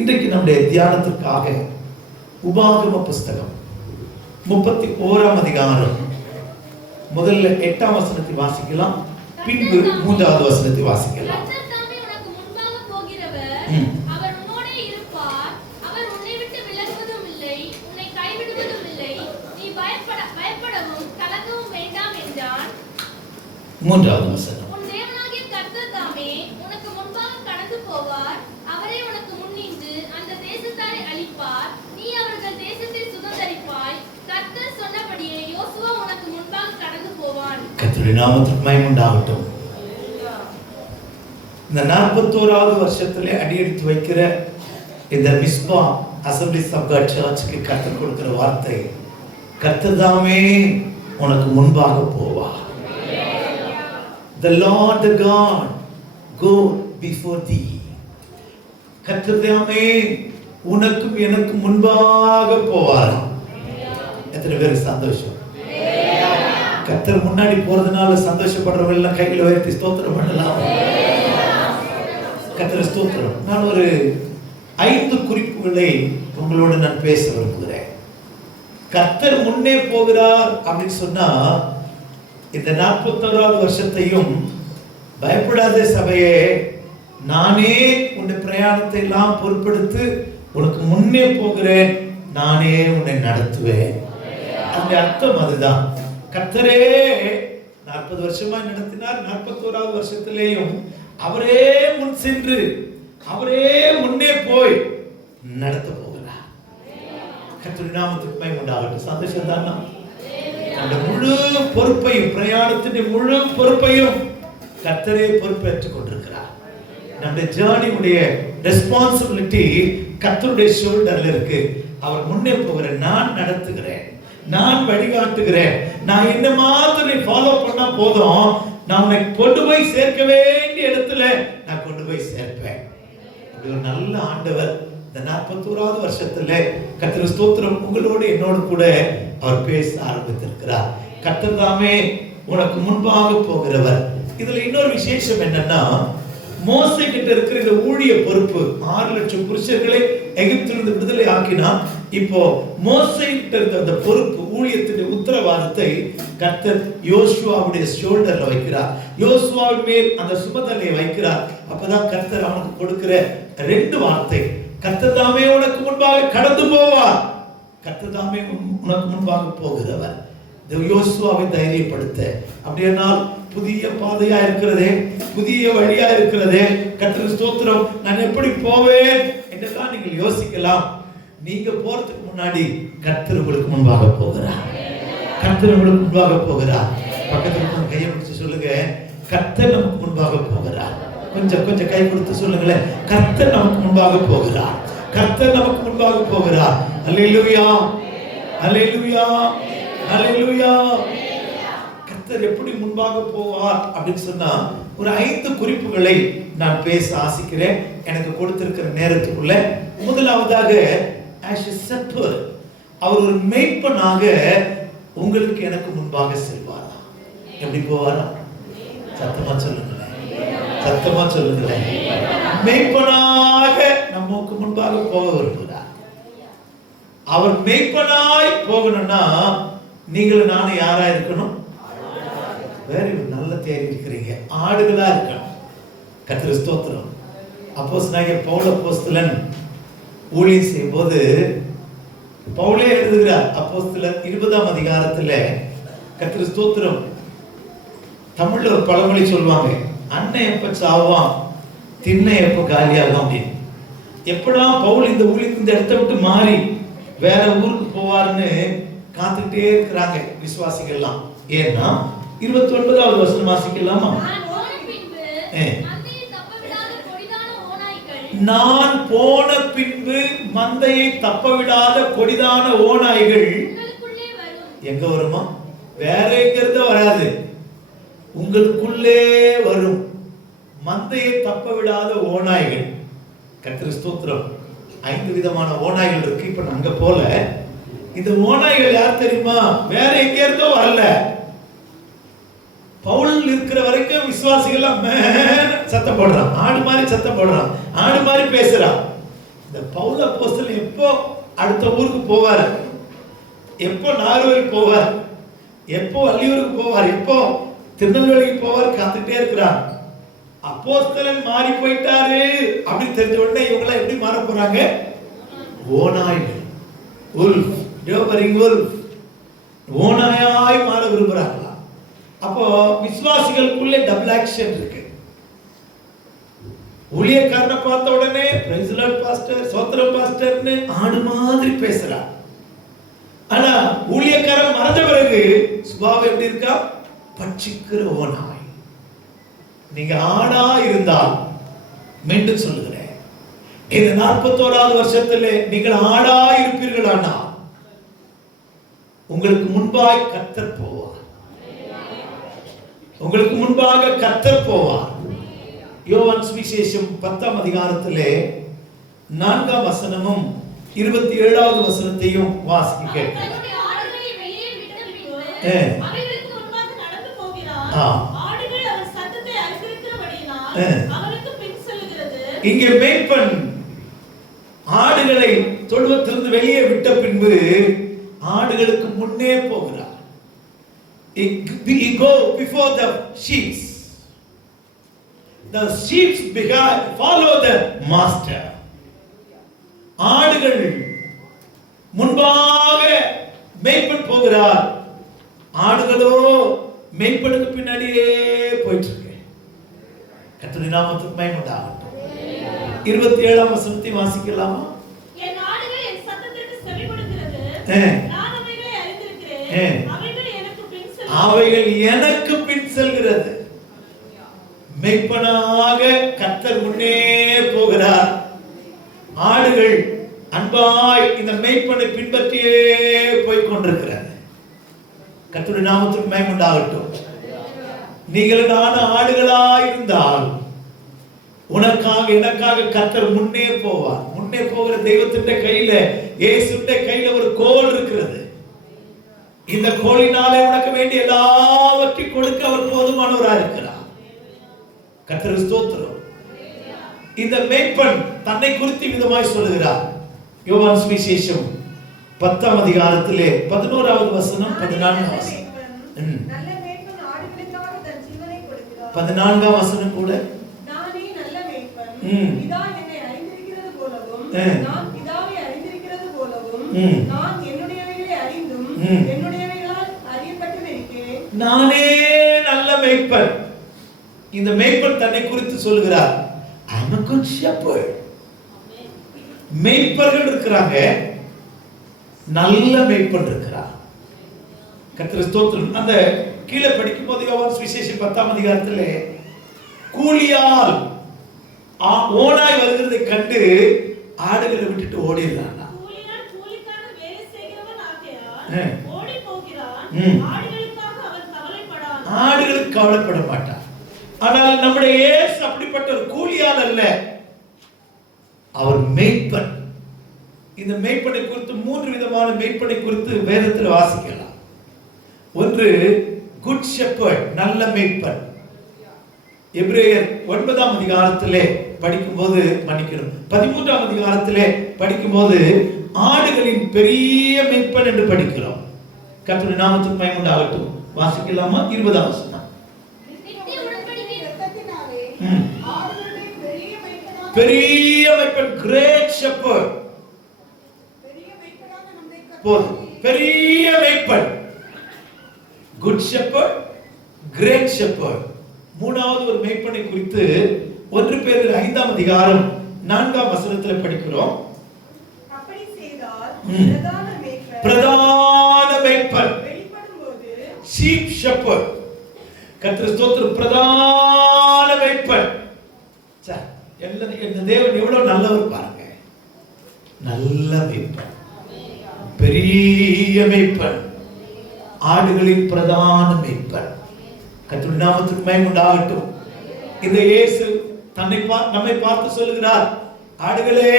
இன்றைக்கு நம்முடைய தியானத்திற்காக உபாகம புஸ்தகம் 31ஆம் அதிகாரம் முதல்ல 8ஆம் வசனத்தை வாசிக்கலாம், பின்பு 3வது வசனத்தை வாசிக்கலாம். மூன்றாவது வசனம், கர்த்தருடைய நாமத்துக்கு மகிமை உண்டாகட்டும். இந்த 41வது வருஷத்திலே அடியெடுத்து வைக்கிற இந்த மிஸ்பா அசம்பிளிஸ் ஆஃப் காட் சர்ச்சுக்கு கர்த்தர் கொடுக்கிற வார்த்தை, கர்த்தர் தாமே உனக்கு முன்பாக போவார். The Lord the God go before thee. கர்த்தர் தாமே உனக்கும் எனக்கும் முன்பாக போவார். எத்தனை பேருக்கு சந்தோஷம்? கர்த்தர் முன்னாடி போறதுனால சந்தோஷப்படுறவங்க எல்லாம் கைகளை உயர்த்தி ஸ்தோத்திரம் பண்ணலாம். கர்த்தர் ஸ்தோத்திரம். நான் ஒரு 5 குறிப்புகளை உங்களோடு நான் பேச விரும்புகிறேன். கர்த்தர் முன்னே போகிறார் அப்படின்னு சொன்னா, இந்த 41வது வருஷத்தையும் பயப்படாத சபையே, நானே உன்னுடைய பிரயாணத்தை எல்லாம் பொறுப்பெடுத்து உனக்கு முன்னே போகிறேன், நானே உன்னை நடத்துவேன். அந்த அர்த்தம் அதுதான். கர்த்தரே 40 வருஷமா நடத்தினார். 41வது வருஷத்திலேயும் அவரே முன் சென்று அவரே முன்னே போய் நடத்த போகிறார். கர்த்தருடைய நாமத்துக்கு மகிமை உண்டாகட்டும். சந்தோஷம் தானா? அந்த முழு பொறுப்பையும், பிரயாணத்தின் முழு பொறுப்பையும் கர்த்தரே பொறுப்பேற்றுக் கொண்டிருக்கிறார். நம்முடைய ஜர்னியுடைய ரெஸ்பான்சிபிலிட்டி கர்த்தருடைய ஷோல்டர்ல இருக்கு. அவர் முன்னே போகிற, நான் நடத்துகிறேன், நான் வழிகாட்டுகிறேன், நான் என்ன மாதிரி ஃபாலோ பண்ணா போதும், நான் உன்னை கொண்டு போய் சேர்க்க வேண்டிய இடத்துல நான் கொண்டு போய் சேர்ப்பேன். அப்படி ஒரு நல்ல ஆண்டவர் இந்த 41வது வருஷத்துல கர்த்தர் ஸ்தோத்திரம் உங்களோடு என்னோடு கூட அவர் பேச ஆரம்பித்திருக்கிறார். கர்த்தர் தாமே உனக்கு முன்பாக போகிறவர். இதுல இன்னொரு விசேஷம் என்னன்னா, மோசே கிட்ட இருக்கிற இந்த ஊழிய பொறுப்பு, 6 லட்சம் புருஷர்களை எகிப்திலிருந்து விடுதலை ஆக்கினா, இப்போ மோசே கிட்ட இருந்த அந்த பொறுப்பு, ஊழியத்தின் உத்தரவாதத்தை கர்த்தர் யோசுவாவுடைய ஷோல்டர்ல வைக்கிறார். யோசுவாவின் மேல் அந்த சுமதலை வைக்கிறார். அப்பதான் கர்த்தர் அவனுக்கு கொடுக்கிற 2 வார்த்தை, கர்த்தர் தாமே உனக்கு முன்பாக கடந்து போவார், கர்த்தர் தாமே உனக்கு முன்பாக போகிறவர். யோசுவாவை தைரியப்படுத்த, அப்படியானால் புதிய பாதையா இருக்கிறதே, புதிய வழியா இருக்கிறதே, கர்த்தர் ஸ்தோத்திரம், நான் எப்படி போவேன் என்றெல்லாம் நீங்கள் யோசிக்கலாம். நீங்க போறதுக்கு முன்னாடி கர்த்தர் உங்களுக்கு முன்பாக போகிறார். கர்த்தர் உங்களுக்கு முன்பாக போகிறார். பக்கத்துல கையை பிடிச்சு சொல்லுங்க, கர்த்தர் நமக்கு முன்பாக போகிறார். கொஞ்சம் கை கொடுத்து சொல்லுங்களேன், கர்த்தர் நமக்கு முன்பாக போகிறார். கர்த்தர் நமக்கு முன்பாக போகிறார். அல்லேலூயா, அல்லேலூயா, அல்லேலூயா. கர்த்தர் எப்படி முன்பாக போவார் அப்படின்னு சொன்னா, ஒரு 5 குறிப்புகளை நான் பேச ஆசிக்கிறேன் எனக்கு கொடுத்திருக்கிற நேரத்துக்குள்ள. முதலாவதாக, as a shepherd, அவர் ஒரு மேய்ப்பனாக உங்களுக்கு எனக்கு முன்பாக செல்வாரா? எப்படி போவாரா? சத்தமா சொல்லுங்களேன், சத்தமா சொல்லுங்களேன். மேய்ப்பனாக நமக்கு முன்பாக போக விரும்புகிறார். அவர் மேய்ப்பனாய் போகணும்னா நீங்களும் நானும் யாரா இருக்கணும்? வேற நல்ல தேடி இருக்கிறீங்க, ஆடுகளா இருக்கணும். கர்த்தர் ஸ்தோத்திரம். அப்போஸ்தலனாகிய பவுல் அப்போஸ்தலன் ஊழியம் செய்யும் போது பவுலே எழுதுகிறார், அப்போஸ்தலர் 20ஆம் அதிகாரத்துல, கர்த்தர் ஸ்தோத்திரம், தமிழ்ல ஒரு பழமொழி சொல்லுவாங்க, அண்ணன் எப்ப சாவான் திண்ணை எப்ப காலியாகும் அப்படின்னு. எப்படா பவுல் இந்த ஊழியத்தை இந்த இடத்தை விட்டு மாறி வேற ஊருக்கு போவார்னு காத்துக்கிட்டே இருக்கிறாங்க விசுவாசிகள்லாம். ஏன்னா 29வது வசனம் வாசிக்கலாமா? நான் போன பின்பு மந்தையை தப்பவிடாத கொடிதான ஓநாய்கள் எங்க வருமா? வேற எங்கிருந்து வராது, உங்களுக்குள்ளே வரும். மந்தையை தப்பவிடாத ஓநாய்கள். கர்த்தர் ஸ்தோத்திரம். 5 விதமான ஓநாய்கள் இருக்கு. இப்ப அங்க போல இந்த ஓநாய்கள் யார் தெரியுமா? வேற எங்க இருந்தோ வரல. பவுல் இருக்கிற வரைக்கும் விசுவாசிகள் சத்தம் போடுறான், ஆடு மாதிரி சத்தம் போடுறான், ஆடு மாதிரி பேசுறான். இந்த பவுல் அப்போஸ்தலன் எப்போ அடுத்த ஊருக்கு போவார், எப்போ நாகர்கோவில் போவார், எப்போ வள்ளியூருக்கு போவார், எப்போ திருநெல்வேலிக்கு போவார் காத்துட்டே இருக்கிறார். அப்போஸ்தலன் மாறி போயிட்டாரு அப்படின்னு தெரிஞ்ச உடனே இவங்க எப்படி மாற போறாங்க? ஓநாய்கள், உல்ஃப், டோபரிங் உல்ஃப், ஓநாயாய் மாற விரும்புறாங்களா? அப்போ விசுவாசிகளுக்குள்ளே டபுள் ஆக்ஷன் இருக்கு. ஊழியக்காரனை பார்த்த உடனே பிரைஸ் லார்ட் பாஸ்டர், சோத்திரம் பாஸ்டர்னு ஆடு மாதிரி பேசுறான். ஆனா ஊழியக்காரன் மறந்த பிறகு சுபாவம் எப்படி இருக்கா? பட்சிக்கிற ஓநாய். நீங்க ஆடா இருந்தால் மீண்டும் சொல்லுகிறேன், இந்த 41வது வருஷத்துல நீங்கள் ஆடா இருப்பீர்களானா உங்களுக்கு முன்பாய் கர்த்தர் போவார். உங்களுக்கு முன்பாக கர்த்தர் போவார். யோவான் சுவிசேஷம் 10ஆம் அதிகாரத்திலே 4ஆம் வசனமும் 27வது வசனத்தையும் வாசிக்க கேட்கிறேன். இங்கே மேய்ப்பன் ஆடுகளை தொழுவத்திலிருந்து வெளியே விட்ட பின்பு ஆடுகளுக்கு முன்னே போகிறார். He go before the sheep. The sheep follow the master. ஆடுகள் முன்பாக மேய்ப்பன் போகிறார், ஆடுகளோ மேய்ப்பனுக்கு பின்னாடியே போயிட்டு இருக்கு. கர்த்தருடைய நாமத்துக்கு மகிமை உண்டாகட்டும். 27ஆம் வசனத்தை வாசிக்கலாமா? என் ஆடுகள் என் சத்தத்திற்கு செவிகொடுக்கிறது, நான் அவைகளை அறிந்திருக்கிறேன், அவைகள் எனக்கு பின் செல்கிறது. மேய்ப்பனாக கர்த்தர் முன்னே போகிறார், ஆடுகள் அன்பாய் இந்த மேய்ப்பனை பின்பற்றியே போய் கொண்டிருக்கிறது. கர்த்தருடைய நாமத்துக்கு மகிமை உண்டாகட்டும். நீங்கள் நான் ஆடுகளாய் இருந்தால் உனக்காக எனக்காக கர்த்தர் முன்னே போவார். முன்னே போகிற தெய்வத்தின் கையில, இயேசுவின் கையில ஒரு கோல் இருக்கிறது. இந்த கோலினாலே உனக்கு வேண்டிய எல்லாவற்றையும் கொடுக்க அவர் போதுமானவராக இருக்கிறார். கர்த்தருக்கு ஸ்தோத்திரம். இந்த மேய்ப்பன் தன்னை குறித்து விதமாய் சொல்லுகிறார். யோவான் சுவிசேஷம் 10ஆம் அதிகாரத்திலே 11வது வசனம் 14ஆம் வசனம். நல்ல மேய்ப்பன் ஆடுகளுக்காக தன் ஜீவனை கொடுக்கிறார். 14ஆம் வசனம் கூட நானே நல்ல மேய்ப்பன், பிதா என்னை அறிந்திருக்கிறது போலவும் நான் பிதாவை அறிந்திருக்கிறது போலவும் நான் என்னுடையவைகளை அறிந்தும் என்னுடையவைகளால் அறியப்பட்டும் இருக்கிறேன். நானே நல்ல மேய்ப்பன். இந்த மேய்ப்பன் தன்னை குறித்து சொல்கிறார். I am a good shepherd. மேய்ப்பர்கள் இருக்கிறாங்க, நல்ல மேய்ப்பன் இருக்கிறார். கர்த்தருக்கு ஸ்தோத்திரம். அந்த கீழே படிக்கும் போது யோவான் சுவிசேஷம் 10ஆம் அதிகாரத்திலே கூலியால் ஓநாய் வருகிறதை கண்டு ஆடுகளை விட்டுட்டு ஓடிடுறாங்க. ஆடுகளுக்கு கவலைப்பட மாட்டார். ஆனால் நம்முடைய இயேசு அப்படிப்பட்ட ஒரு கூலியால் அல்ல, அவர் மேய்ப்பன். இந்த மேய்ப்பனை குறித்து 3 விதமான மேய்ப்பனை குறித்து வேதத்தில் வாசிக்கலாம். ஒன்று குட் ஷெப்பர்ட், நல்ல மேய்ப்பன். எபிரேயர் 9ஆம் அதிகாரத்திலே படிக்கும்போது, மன்னிக்கணும், 13ஆம் அதிகாரத்திலே படிக்கும்போது ஆடுகளின் பெரிய மேய்ப்பன் என்று படிக்கிறோம். கர்த்தருடைய நாமத்துக்கு மகிமை உண்டாகட்டும். வாசிக்கலாமா? 20ஆம் வசனம். பெரிய மேய்ப்பன், கிரேட் ஷெப்பர்ட். பெரிய மேய்ப்பன், குட் ஷெப்பர்ட், கிரேட் ஷெப்பர்ட். மூணாவது ஒரு மேய்ப்பனை குறித்து 1 பேதுரு 5ஆம் அதிகாரம் 4ஆம் வசனத்தில் படிக்கிறோம். அப்படி செய்தால் பிரதான மேய்ப்பன் வெளிப்படும்போது சீப் ஷெப்பர்ட். கர்த்தர் ஸ்தோத்திரம். பிரதான மேய்ப்பன். இந்த தேவன் எவ்வளவு நல்லவர் பாருங்க. நல்ல மேய்ப்பன், பெரிய மேய்ப்பன், ஆடுகளின் பிரதான மேய்ப்பன். கர்த்தருடைய நாமத்துக்கு மகிமை உண்டாகட்டும். இந்த இயேசு நம்மை பார்த்து சொல்லுகிறார், ஆடுகளே,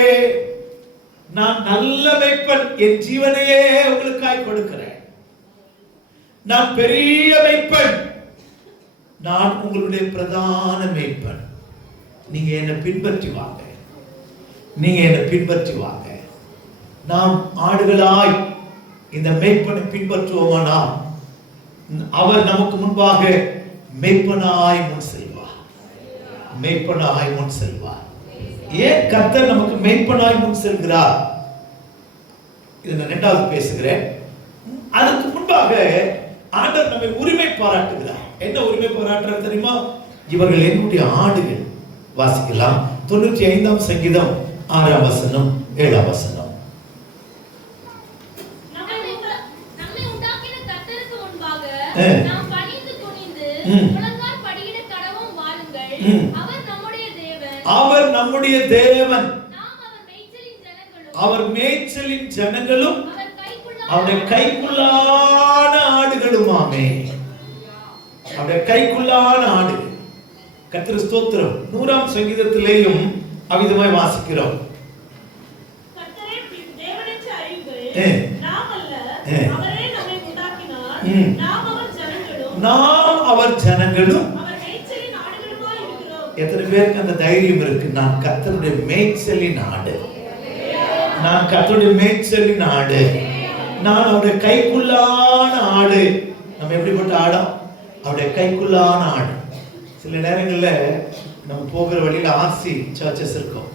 நான் நல்ல மேய்ப்பன், என் ஜீவனையே உங்களுக்காய் கொடுக்கிறேன். நான் பெரிய மேய்ப்பன், நான் உங்களுடைய பிரதான மேய்ப்பன். நீங்க என்னை பின்பற்றி வாங்க. நீங்க என்னை பின்பற்றி வாங்க. நாம் ஆடுகளாய் இந்த மேய்ப்பனை பின்பற்றுவோமானா அவர் நமக்கு முன்பாக மேய்ப்பனாய் முன் செல்வார். மேய்ப்பனாய் முன் செல்வார். ஏன் கர்த்தர் நமக்கு மேய்ப்பனாய் முன் செல்கிறார்? இதை நான் இரண்டாவது பேசுகிறேன். அதற்கு முன்பாக ஆண்டவர் நம்மை உரிமை பாராட்டுகிறார். என்ன உரிமை பாராட்டுறார் தெரியுமா? இவர்கள் என்னுடைய ஆடுகள். வாசிக்கலாம். 95ஆம் சங்கீதம் 6ஆம் வசனம் 7ஆம் வசனம். அவர் நம்முடைய தேவன், அவர் மேய்ச்சலின் ஜனங்களும் அவருடைய கைக்குள்ளான ஆடுகளுமாமே. அவருடைய கைக்குள்ளான ஆடுகள். கர்த்தர் ஸ்தோத்திரம். 100ஆம் சங்கீதத்திலேயும் அவ்விதமாய் வாசிக்கிறோம். நாம் அவர் ஜனங்களும். எத்தனை பேருக்கு அந்த தைரியம் இருக்கு? நான் கர்த்தருடைய மேய்ச்சலின் ஆடு, நான் கர்த்தருடைய மேய்ச்சலின் ஆடு, நான் அவருடைய கைக்குள்ளான ஆடு. நம்ம எப்படிப்பட்ட ஆடம்? அவருடைய கைக்குள்ளான ஆடு. சில நேரங்கள்ல நம்ம போகிற வழியில ஆர்சி சர்ச்சஸ் இருக்கும்.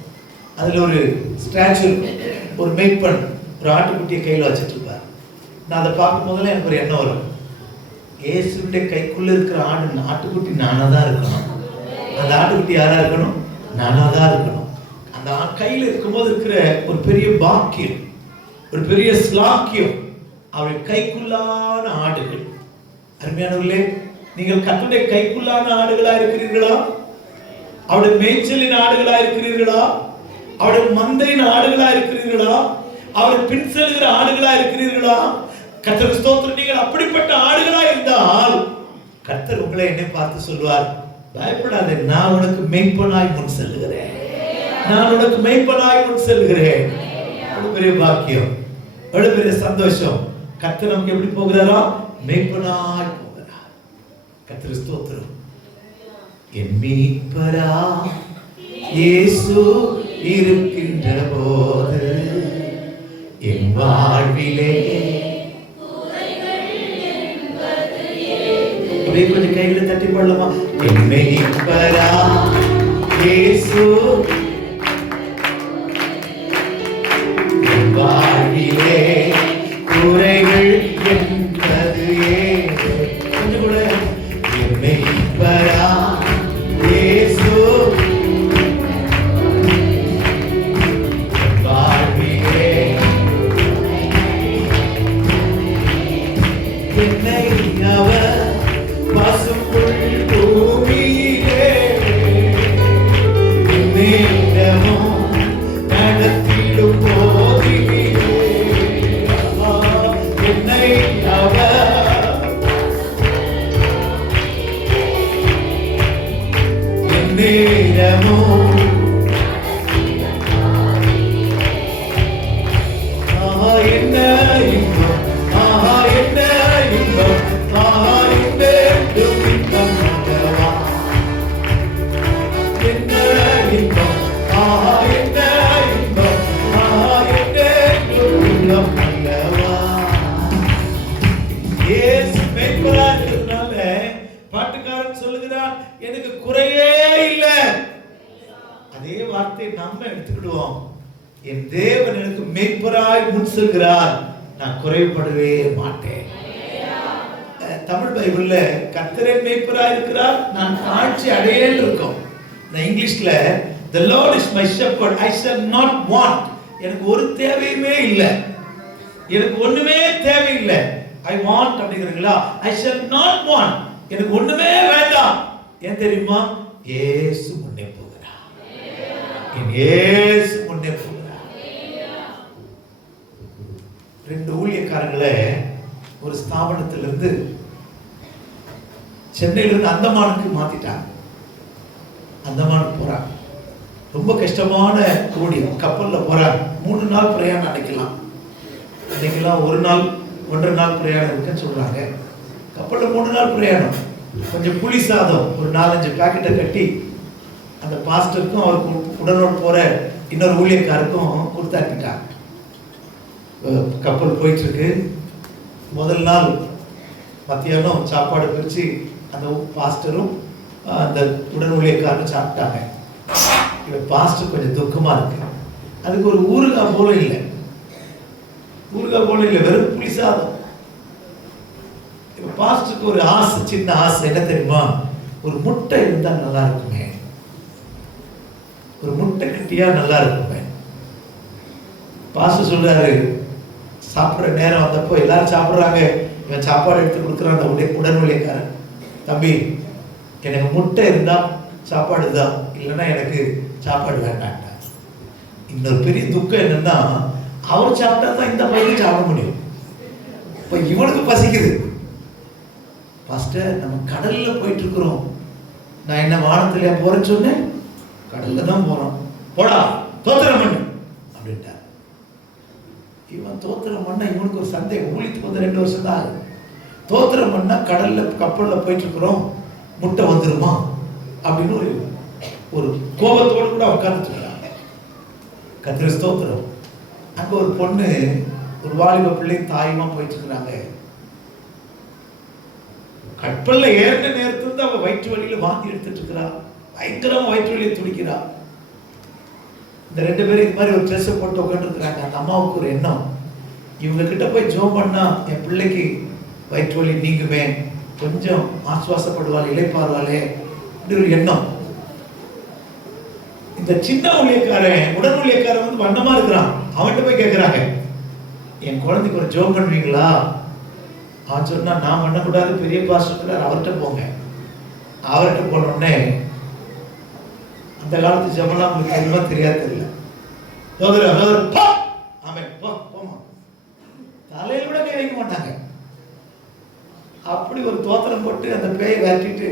அதுல ஒரு ஸ்டாச்சு இருக்கும். ஒரு மேய்ப்பன் ஒரு ஆட்டுக்குட்டியை கையில் வச்சுட்டு இருப்பார். நான் அதை பார்க்கும் போதெல்லாம் எனக்கு ஒரு எண்ணம் வரும். இயேசுடைய கைக்குள்ள இருக்கிற ஆட்டுக்குட்டி நானா தான் இருக்கணும். அந்த ஆட்டுக்குட்டி யாரா இருக்கணும்? நானா தான் இருக்கணும். அந்த கையில் இருக்கும்போது இருக்கிற ஒரு பெரிய பாக்கியம், ஒரு பெரிய ஸ்லாக்கியம். அவருடைய கைக்குள்ளான ஆடுகள். அருமையானவர்களே, நீங்கள் கர்த்தருடைய கைக்குள்ளான ஆடுகளா இருக்கிறீர்களா? அவருடைய மேய்ச்சலின் ஆடுகளா இருக்கிறீர்களா? அவருடைய மந்தையின் ஆடுகளா இருக்கிறீர்களா? அவர் பின் செல்கிற ஆடுகளா இருக்கிறீர்களா? கர்த்தர் ஸ்தோத்திரம். நீங்கள் அப்படிப்பட்ட ஆடுகளா இருந்தால் கர்த்தர் உங்களை என்னை பார்த்து சொல்வார், பயப்படாதே, நான் உனக்கு மேய்ப்பனாய் முன் செல்கிறேன், நான் உனக்கு மேய்ப்பனாய் முன் செல்கிறேன். அவ்வளவு பெரிய பாக்கியம், அவ்வளவு பெரிய சந்தோஷம். கர்த்தர் நமக்கு எப்படி போகிறாரா? மேய்ப்பனாய் போகிறார். கர்த்தர் ஸ்தோத்திரம். என் மீட்பரா இயேசு இருக்கின்ற போது என் வாழ்விலே. அப்படியே கொஞ்சம் கைகளை தட்டி போடலாமா? என் மீட்பரா இயேசு என் வாழ்விலே குறைகள் என்பது ஏது. கொஞ்சம் கூட. என் மீட்பரா இயேசு பாட்டுக்காரன் சொல்லுகிறான், எனக்கு குறையே இல்லை. அதே வார்த்தை நம்ம எடுத்துக்கிடுவோம். என் தேவன் எனக்கு மேய்ப்பராய் முன் செல்கிறார், நான் குறைபடவே மாட்டேன். தமிழ் பைபிள்ல கர்த்தரே மேய்ப்பராய் இருக்கிறார், நான் தாழ்ச்சி அடையேன் இருக்கும். நான் இங்கிலீஷ்ல the Lord is my shepherd, I shall not want. எனக்கு ஒரு தேவையுமே இல்லை, எனக்கு ஒண்ணுமே தேவையில்லை. I want அப்படிங்கிறீங்களா? I shall not want. எனக்கு ஒண்ணுமே வேண்டாம். ஏன் தெரியுமா? இயேசு முன்னே போகிறார். என் இயேசு முன்னே போகிறார். ரெண்டு ஊழியக்காரங்களை ஒரு ஸ்தாபனத்திலிருந்து சென்னையிலிருந்து அந்தமானுக்கு மாத்திட்டாங்க. அந்தமானுக்கு போறாங்க. ரொம்ப கஷ்டமான ஊழியம். கப்பல்ல போறாங்க. 3 நாள் பிரயாணம் அன்னைக்கெல்லாம் ஒரு நாள் 1.5 நாள் பிரயாணம் இருக்குன்னு சொல்றாங்க. கப்பல்ல 3 நாள் பிரயாணம். கொஞ்சம் புளி சாதம் ஒரு 4-5 பாக்கெட்டை கட்டி அந்த பாஸ்டருக்கும் அவருக்கு உடனோடு போற இன்னொரு ஊழியக்காருக்கும் கொடுத்தாக்கிட்டாங்க. கப்பல் போயிட்டு இருக்கு. முதல் நாள் மத்தியானம் சாப்பாடு பிரித்து அந்த பாஸ்டரும் அந்த உடன் ஊழியக்காரரும் சாப்பிட்டாங்க. இப்போ பாஸ்டர் கொஞ்சம் துக்கமாக இருக்கு. அதுக்கு ஒரு ஊறுகாய் போல இல்லை, வெறும் புளி சாதம். இப்போ பாஸ்டருக்கு ஒரு ஆசை, சின்ன ஆசை, என்ன தெரியுமா? ஒரு முட்டை இருந்தால் நல்லா இருக்குமே, ஒரு முட்டை கட்டியா நல்லா இருக்குமே. பாஸ்டர் சொல்றாரு, சாப்பிட்ற நேரம் வந்தப்போ எல்லாரும் சாப்பிட்றாங்க, இவன் சாப்பாடு எடுத்து கொடுக்குறான். அந்த உடன் ஊழியக்காரன், தம்பி எனக்கு முட்டை இருந்தா சாப்பாடு தான், இல்லைன்னா எனக்கு சாப்பாடு வேண்டாம். இன்னொரு பெரிய துக்கம் என்னன்னா, அவர் சாப்பிட்டா தான் இந்த பையன் சாப்பிட முடியும். இப்போ இவனுக்கு பசிக்குது. பாஸ்டர் நம்ம கடல்ல போயிட்டு இருக்கிறோம். நான் என்ன வானத்திலே போறேன்னு சொன்னேன்? கடல்ல தான் போறோம். போடா தோத்திரம் பண்ணு அப்படின்ட்டார். இவன் தோத்திரம் பண்ண இவனுக்கு ஒரு சந்தேகம். ஊழியத்துக்கு வந்து 2 வருஷம் தான் ஆகுது. தோத்திரம் பண்ணா கடல்ல கப்பல்ல போயிட்டு இருக்கிறோம், முட்டை வந்துருமா அப்படின்னு ஒரு கோபத்தோடு கூட உட்கார்ந்துட்டு இருக்காங்க. கர்த்தருக்கு ஸ்தோத்திரம். அங்க ஒரு பொண்ணு, ஒரு வாலிப பிள்ளை தாயுமா போயிட்டு இருக்கிறாங்க. கப்பல்ல ஏறின நேரத்துல அவ வயிற்று வலியில வாந்தி எடுத்துட்டு இருக்கிறா. பயங்கரமா வயிற்று வலியை துடிக்கிறா. இந்த 2 பேரும் இது மாதிரி ஒரு ட்ரெஸ் போட்டு உட்காந்து இருக்கிறாங்க. அந்த அம்மாவுக்கு ஒரு எண்ணம், இவங்க கிட்ட போய் ஜெபம் பண்ணா என் பிள்ளைக்கு வயிற்று வலி நீங்குமே, கொஞ்சம் ஆசுவாசப்படுவாள், இளைப்பாறுவாளே அப்படி ஒரு எண்ணம். இந்த சின்ன ஊழியக்காரன், உடன் ஊழியக்காரன் வந்து வண்ணமா இருக்கிறான். அவன்கிட்ட போய் கேட்கிறாங்க, என் குழந்தைக்கு ஒரு ஜெபம் பண்ணுவீங்களா? அவன் சொன்னா, நான் பண்ணக்கூடாது, பெரிய பாஸ்டர் அவர்கிட்ட போங்க. அவர்கிட்ட போனோடனே, அந்த காலத்து ஜெபம்லாம் உங்களுக்கு எதுவுமே தெரியாது, தெரியல. தலையில கூட கை வைக்க மாட்டாங்க. அப்படி ஒரு தோத்திரம் போட்டு அந்த பேயை விரட்டிட்டு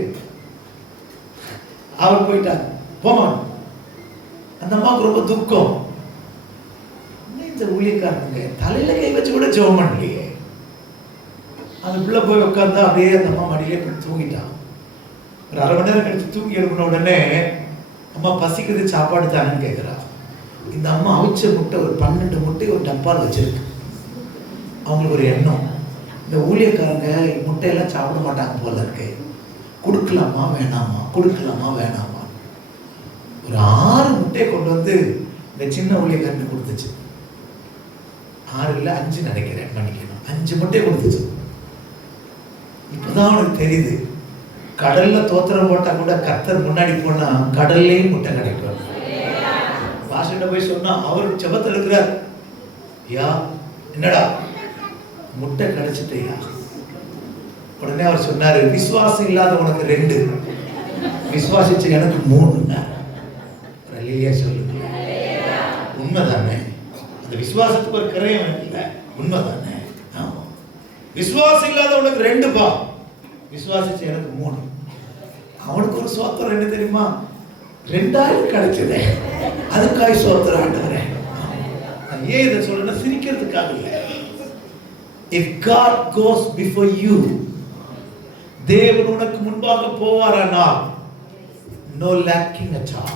அவர் போயிட்டாங்க. போமா. அந்த அம்மாவுக்கு ரொம்ப துக்கம். இந்த ஊழியக்காரங்க தலையில கை வச்சு கூட ஜெபம் பண்ணலையே. அந்த பிள்ளை போய் உட்கார்ந்தா அப்படியே அந்த அம்மா மடியிலே போய் தூங்கிட்டான். ஒரு 1/2 மணி நேரம் கழிச்சு தூங்கி எழுப்பின உடனே, அம்மா பசிக்குது, சாப்பாடு தானேன்னு கேட்குறா. இந்த அம்மா அவிச்ச முட்டை ஒரு 12 முட்டை ஒரு டப்பால் வச்சிருக்கு. அவங்களுக்கு ஒரு எண்ணம், இந்த ஊழியக்காரங்க முட்டையெல்லாம் சாப்பிட மாட்டாங்க போல இருக்கு, கொடுக்கலாமா வேணாமா, கொடுக்கலாமா வேணாமா. ஒரு 6 முட்டையை கொண்டு வந்து இந்த சின்ன ஊழியக்காரன் கொடுத்துச்சு. 6 இல்லை 5 நினைக்கிறேன், மன்னிக்கணும், 5 முட்டையை கொடுத்துச்சு. இப்பதான் அவனுக்கு தெரியுது, கடல்ல தோத்திரம் போட்டா கூட கர்த்தர் முன்னாடி போனா கடல்லையும் முட்டை கிடைக்கும். பாஸ்டர்கிட்ட போய் சொன்னா, அவர் ஜெபத்தில் இருக்கிறார். யா என்னடா முட்டை கிடைச்சிட்டயா? உடனே அவர் சொன்னாரு, விசுவாசம் இல்லாத உனக்கு 2, விசுவாசிச்ச எனக்கு 3. சொல்லுங்க, உண்மைதானே? அந்த விசுவாசத்துக்கு ஒரு கிரயம் இல்லை, உண்மைதானே? ஆமா. விசுவாசம் இல்லாத உனக்கு 2 பா, விசுவாசிச்ச எனக்கு 3. அவனுக்கு ஒரு சோத்திரம் என்ன தெரியுமா? 2000 கிடைச்சதே, அதுக்காய் சோத்திரம் ஆண்டவரே. ஏன் இதை சொல்றேன்னா, சிரிக்கிறதுக்காக இல்லை. If God goes before you, தேவன் உனக்கு முன்பாக போவாரானால், no lacking at all,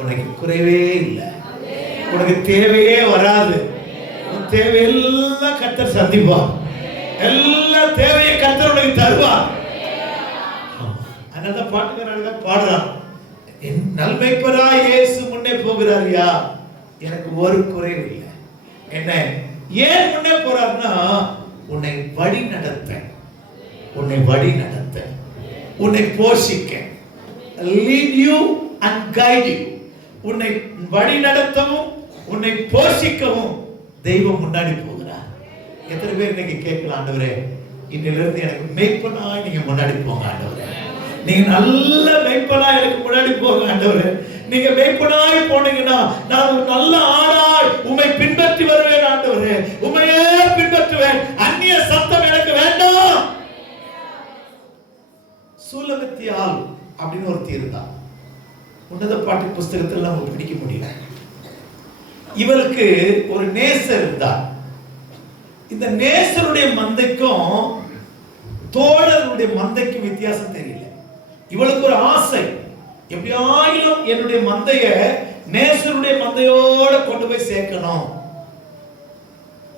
உனக்கு குறைவே இல்லை, உனக்கு தேவையே வராது. உன் தேவையெல்லாம் கர்த்தர் சந்திப்பார், எல்லா தேவையை கர்த்தர் உனக்கு தருவார். அதனால பாட்டுக்காரங்க பாடுறான், என் நல்மைப்பராய் இயேசு முன்னே போகிறாரியா, எனக்கு ஒரு குறைவு இல்லை. என்ன ஏன் முன்னே போறாருன்னா, உன்னை வழி நடத்த, உன்னை வழி நடத்த, உன்னை போஷிக்க, lead you and guide you, உன்னை வழி நடத்தவும் உன்னை போஷிக்கவும் தெய்வம் முன்னாடி போகிறார். எத்தனை பேர் இன்னைக்கு கேட்கலாம், ஆண்டவரே இன்னிலிருந்து எனக்கு மேய்ப்பனாய் நீங்க முன்னாடி போங்க ஆண்டவரே, நீங்க நல்ல மேய்ப்பனாய் எனக்கு முன்னாடி போங்க ஆண்டவரே. நீங்க மேய்ப்பனாய் போனீங்கன்னா நான் ஒரு நல்ல ஆளாய் உம்மை பின்பற்றி வருவேன் ஆண்டவரே, உம்மையே பின்பற்றுவேன், அந்நிய சத்தம் எனக்கு வேண்டாம். சூலமித்தியால் அப்படின்னு ஒரு தீர்ந்தா, உன்னத பாட்டு புஸ்தகத்தில் நம்ம பிடிக்க முடியல. இவருக்கு ஒரு நேசர் இருந்தார். இந்த நேசருடைய மந்தைக்கும் தோழருடைய மந்தைக்கும் வித்தியாசம் தெரியல. இவளுக்கு ஒரு ஆசை, எப்படியாயிலும் என்னுடைய மந்தைய நேசருடைய மந்தையோட கொண்டு போய் சேர்க்கணும்.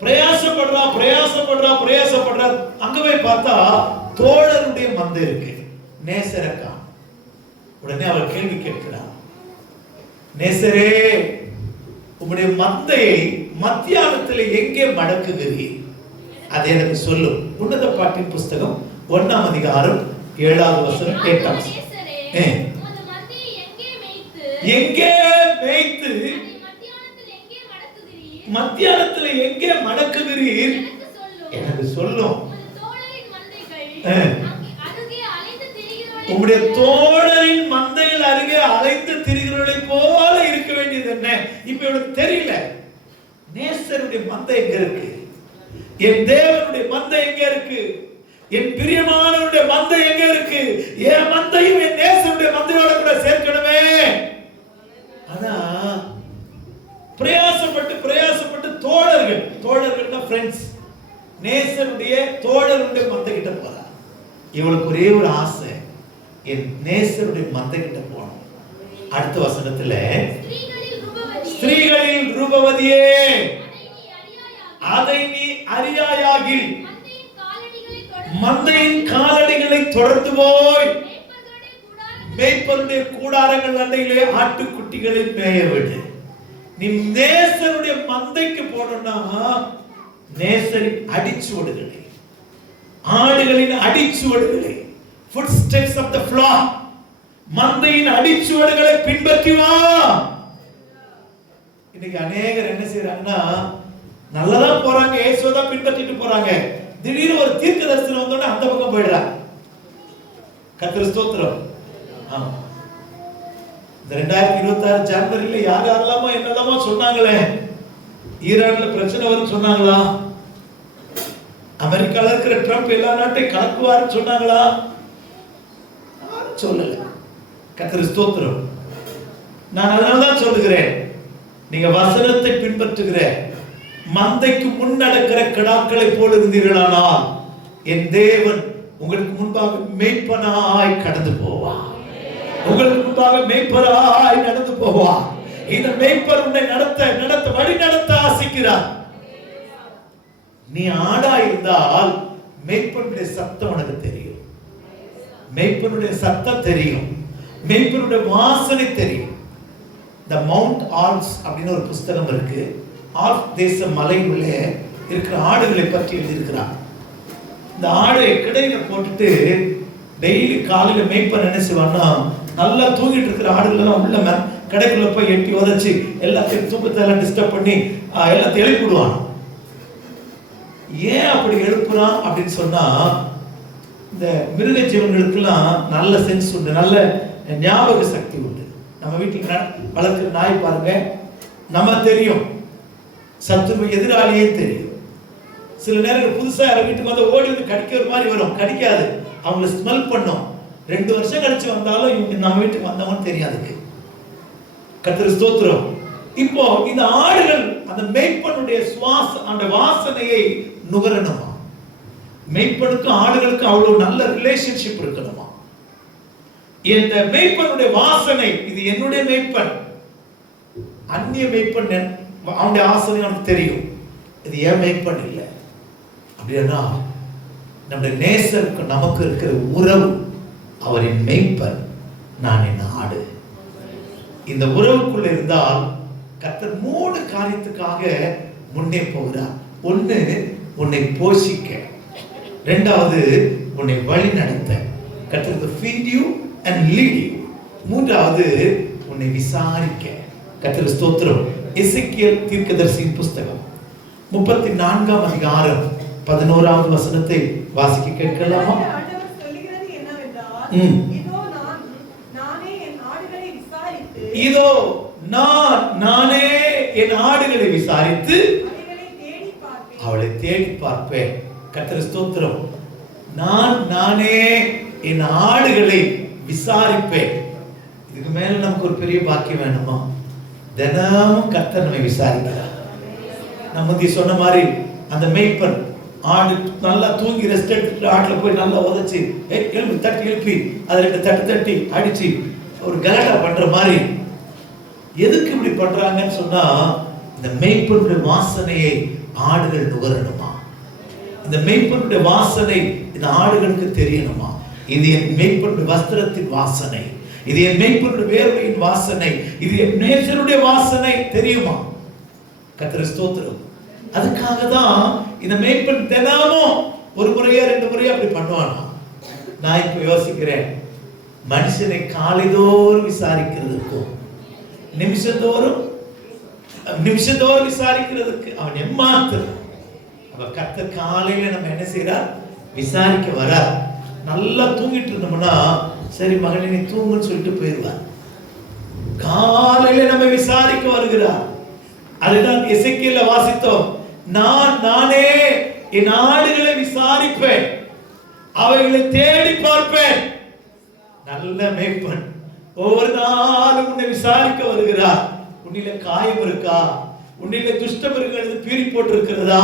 பிரயாசப்படுறா. அங்க போய் பார்த்தா தோழருடைய மந்தை இருக்கு, நேசரக்கா. உடனே அவர் கேள்வி கேட்கிறார், நேசரே, உங்களுடைய மந்தையை மத்தியானத்தில் எங்கே மடக்குகிறீர்? அதை எனக்கு சொல்லும். உன்னத பாட்டின் புஸ்தகம் 1ஆம் அதிகாரம் 7வது வசனம் 8ஆம் வசனம். எங்கே மேய்த்து மத்தியானத்தில் எங்கே மடக்குகிறீர்? எனக்கு சொல்லும். உங்களுடைய தோழரின் மந்தைகள் அருகே அலைந்து திரிகிறவர்களை போல இருக்க வேண்டியது என்ன? இப்ப இவனுக்கு தெரியல, நேசருடைய மந்தை எங்க இருக்கு, என் தேவனுடைய மந்தை எங்க இருக்கு, என் பிரியமானவருடைய மந்தை எங்க இருக்கு, என் மந்தையும் என் நேசருடைய மந்தையோட கூட சேர்க்கணுமே. ஆனா பிரயாசப்பட்டு தோழர்கள்னா ஃப்ரெண்ட்ஸ், நேசருடைய தோழருடைய மந்தை கிட்ட போறா. இவளுக்கு ஒரே ஒரு ஆசை, என் நேசருடைய மந்தை கிட்ட போகணும். அடுத்த வசனத்துல, ஸ்திரீகளில் ரூபவதியே, அதை நீ அறியாயாகில் மந்தையின் காலடிகளை தொடர்ந்து போய் மேய்ப்பருடைய கூடாரங்கள் அண்டையிலே ஆட்டுக்குட்டிகளை மேய விடு. நீ நேசருடைய மந்தைக்கு போனோம்னா நேசரின் அடிச்சுவடுகளை, ஆடுகளின் அடிச்சுவடுகளை, footsteps of the flock, மந்தையின் அடிச்சுவடுகளை பின்பற்றி வா. இன்னைக்கு அநேகர் என்ன செய்யறாங்கன்னா, நல்லதா போறாங்க, இயேசுவை பின்பற்றிட்டு போறாங்க, திடீர்னு ஒரு தீர்க்கதரிசனம் வந்தோடனே அந்த பக்கம் போயிடுறாங்க. கர்த்தர் ஸ்தோத்திரம். இந்த 2026 ஜனவரியில யாரெல்லாமோ என்னெல்லாமோ சொன்னாங்களே, ஈரான்ல பிரச்சனை வரும் சொன்னாங்களா, அமெரிக்கால இருக்கிற ட்ரம்ப் எல்லா நாட்டையும் கலக்குவார் சொன்னாங்களா? சொல்லல. கர்த்தர் ஸ்தோத்திரம். நான் அதனாலதான் சொல்லுகிறேன், நீங்க வசனத்தை பின்பற்றுகிற மந்தைக்கு முன்னடக்கிற கிடாக்களை போல இருந்தீர்களானால் என் தேவன் உங்களுக்கு முன்பாக மேய்ப்பனாய் கடந்து போவார். உங்களுக்கு முன்பாக மேய்ப்பராய் நடந்து போவார். இந்த மேய்ப்பர் உன்னை நடத்த வழி நடத்த ஆசிக்கிறார். நீ ஆடா இருந்தால் மேய்ப்பனுடைய சத்தம் உனக்கு தெரியும், மேய்ப்பனுடைய சத்தம் தெரியும், மேய்ப்பனுடைய வாசனை தெரியும். The Mount Olives அப்படின்னு ஒரு புஸ்தகம் இருக்கு. ஆல்ப் தேச மலையிலே இருக்கிற ஆடுகளை பற்றி எழுதியிருக்கிறார். இந்த ஆடை கிடையில போட்டுட்டு டெய்லி காலையில மேய்ப்பன் என்ன செய்வான்னா, நல்லா தூங்கிட்டு இருக்கிற ஆடுகள் உள்ள கடைக்குள்ள போய் எட்டி உதச்சி எல்லாத்தையும் தூக்கத்தை எல்லாம் டிஸ்டர்ப் பண்ணி எல்லாத்தையும் எழுப்பிடுவான். ஏன் அப்படி எழுப்புறான் அப்படின்னு சொன்னா, இந்த மிருக ஜீவன்களுக்கெல்லாம் நல்ல சென்ஸ் உண்டு, நல்ல ஞாபக சக்தி உண்டு. நம்ம வீட்டில் வளர்க்கிற நாய் பாருங்க, நம்ம தெரியும், சத்துரு எதிராளியே தெரியும். சில நேரம் புதுசா வீட்டுக்கு வந்து ஓடி வந்து கடிக்கிற மாதிரி வரும், கடிக்காது, அவங்களை ஸ்மெல் பண்ணும். 2 வருஷம் கழிச்சு வந்தாலும் இவங்க நம்ம வீட்டுக்கு வந்தவங்க தெரியாதுக்கு. கர்த்தர் ஸ்தோத்திரம். இப்போ இந்த ஆடுகள் அந்த மேய்ப்பனுடைய அந்த வாசனையை நுகரணுமா? மேய்ப்பனுக்கும் ஆடுகளுக்கும் அவ்வளவு நல்ல ரிலேஷன்ஷிப் இருக்கணுமா? இந்த மேய்ப்பனுடைய வாசனை, இது என்னுடைய மேய்ப்பன், அந்நிய மேய்ப்பன், அவனுடைய ஆசனை அவனுக்கு தெரியும், இது ஏன் மேய்ப்பன் இல்லை. அப்படின்னா நம்முடைய நேசருக்கு நமக்கு இருக்கிற உறவு, அவரின் மேய்ப்பன், நான் என் ஆடு. இந்த உறவுக்குள்ள இருந்தால் கர்த்தர் 3 காரியத்துக்காக முன்னே போகிறார். 1, உன்னை போஷிக்க. 2வது, உன்னை வழி நடத்த. கர்த்தர் feed you and lead you. 3வது, உன்னை விசாரிக்க. கர்த்தர் ஸ்தோத்திரம். எசேக்கியேல் தீர்க்கதரிசியின் புஸ்தகம் 34ஆம் அதிகாரம் 11வது வசனத்தை வாசிக்க கேட்கலாமா? ஆண்டவர் சொல்லுகிறது என்னவென்றால், இதோ நானே என் ஆடுகளை விசாரித்து அவளை தேடி பார்ப்பேன். கர்த்தர் ஸ்தோத்திரம். நானே என் ஆடுகளை விசாரிப்பேன். இதுக்கு மேல நமக்கு ஒரு பெரிய பாக்கியம் வேணுமா? தினமும் கர்த்தர் நம்மை விசாரிக்கிறார். நம்ம முந்தி சொன்ன மாதிரி அந்த மேய்ப்பன் ஆடு நல்லா தூங்கி ரெஸ்ட் எடுத்துட்டு ஆட்டுல போய் நல்லா உதச்சி எழுப்பி அதை 2 தட்டு தட்டி அடிச்சு ஒரு கலாட்டா பண்ற மாதிரி எதுக்கு இப்படி பண்றாங்கன்னு சொன்னா, இந்த மேய்ப்பனுடைய வாசனையை ஆடுகள் நுகரணுமா, இந்த மேய்ப்பனுடைய வாசனை இந்த ஆடுகளுக்கு தெரியணுமா. இது என் மேய்ப்பனுடைய வஸ்திரத்தின் வாசனை, இது என் மேய்ப்பனுடைய வேர்வையின் வாசனை, இது என் நேசருடைய வாசனை தெரியுமா. கர்த்தருக்கு ஸ்தோத்திரம். அதுக்காக தான் இந்த மேய்ப்பன் தினமும் ஒரு முறையா 2 முறையா அப்படி பண்ணுவானா. நான் இப்ப யோசிக்கிறேன், மனுஷனை காலைதோறும் விசாரிக்கிறதுக்கும் நிமிஷந்தோறும் விசாரிக்கிறதுக்கு அவன் எம்மாத்திரம். அவ கர்த்தர் காலையில நம்ம என்ன செய்யறார், விசாரிக்க வரார். நல்லா தூங்கிட்டு இருந்தோம்னா சரி மகனே நீ தூங்குன்னு சொல்லிட்டு போயிடுவார். காலையில நம்ம விசாரிக்க வருகிறார். அதுதான் எசேக்கியேல்ல வாசித்தோம். நானே என் ஆடுகளை விசாரிப்பேன், அவைகளை தேடி பார்ப்பேன். நல்ல மேய்ப்பன் ஒவ்வொரு நாளும் உன்னை விசாரிக்க வருகிறார். உன்னில காயம் இருக்கா, உன்னில துஷ்ட மிருகங்கள் பீறி போட்டிருக்கிறதா,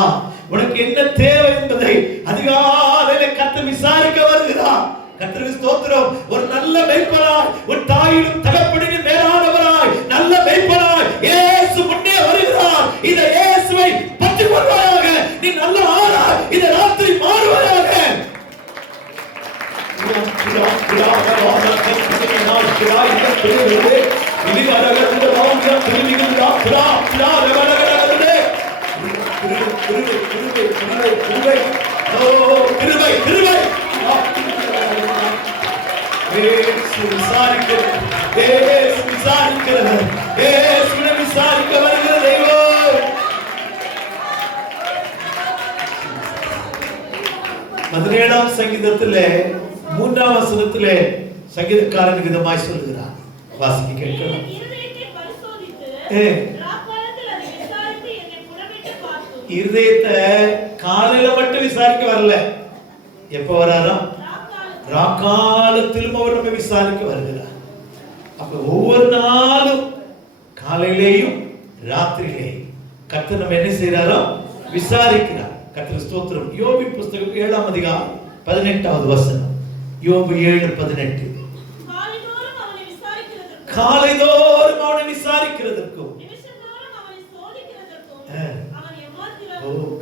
உனக்கு என்ன தேவை என்பதை அதிகாலையில கர்த்தர் விசாரிக்க வருகிறார். கர்த்தருக்கு ஸ்தோத்திரம். ஒரு நல்ல மேய்ப்பனாய், உன் தாயிலும் தகப்பனிலும் மேலானவராய் நல்ல மேய்ப்பனாய் இயேசு முன்னே வருகிறார். இந்த இயேசுவை பற்றி கொள்வாயாக. நீ நல்ல ஆளாய் இந்த ராத்திரி மாறுவாயாக. விசாரிக்க வருகிற தெய்வம். 17ஆம் சங்கீதத்திலே 3ஆம் வசனத்திலே சங்கீதக்காரன் விதமாய் சொல்லுகிறார். வாசிக்க கேட்கலாம். இருதயத்தை காலையில மட்டும் விசாரிக்க வரல, எப்ப வராராம், ராக்காலத்திலும் அவர் நம்ம விசாரிக்க வருகிறார். அப்ப ஒவ்வொரு நாளும் காலையிலேயும் ராத்திரியிலேயும் கர்த்தர் நம்ம என்ன செய்யறாரோ விசாரிக்கிறார். கர்த்தருக்கு ஸ்தோத்திரம். யோபின் புஸ்தகம் 7ஆம் அதிகாரம் 18வது வசனம். யோபு 7:18. காலைதோறும் அவனை விசாரிக்கிறதற்கும்,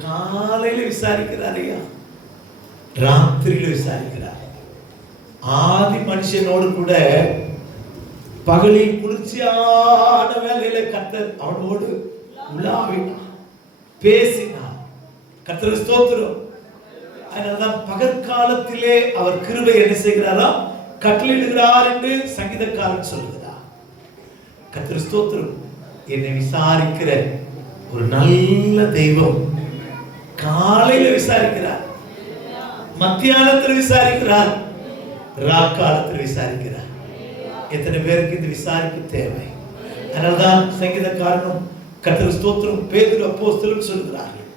காலையில விசாரிக்கிறாரையா, ராத்திரியில விசாரிக்கிறார். ஆதி மனுஷனோடு கூட பகலில் குளிர்ச்சியான வேலையில கர்த்தர் அவனோடு உலாவினார், பேசினார். கர்த்தருக்கு ஸ்தோத்திரம். அதனால்தான் பகற்காலத்திலே அவர் கிருபை என்ன செய்கிறாரா, கட்டளையிடுகிறார் என்று சங்கீதக்காரன் சொல்கிறார். கர்த்தருக்கு ஸ்தோத்திரம். என்னை விசாரிக்கிற ஒரு நல்ல தெய்வம் காலையில விசாரிக்கிறார், மத்தியானத்தில் விசாரிக்கிறார், ராக்காலத்தில் விசாரிக்கிறார். எத்தனை பேருக்கு இந்த விசாரிப்பு தேவை. அதனால்தான் சங்கீதக்காரனும் கர்த்தருக்கு ஸ்தோத்திரம் பேதுரு அப்போஸ்தலரும் சொல்கிறார்கள்,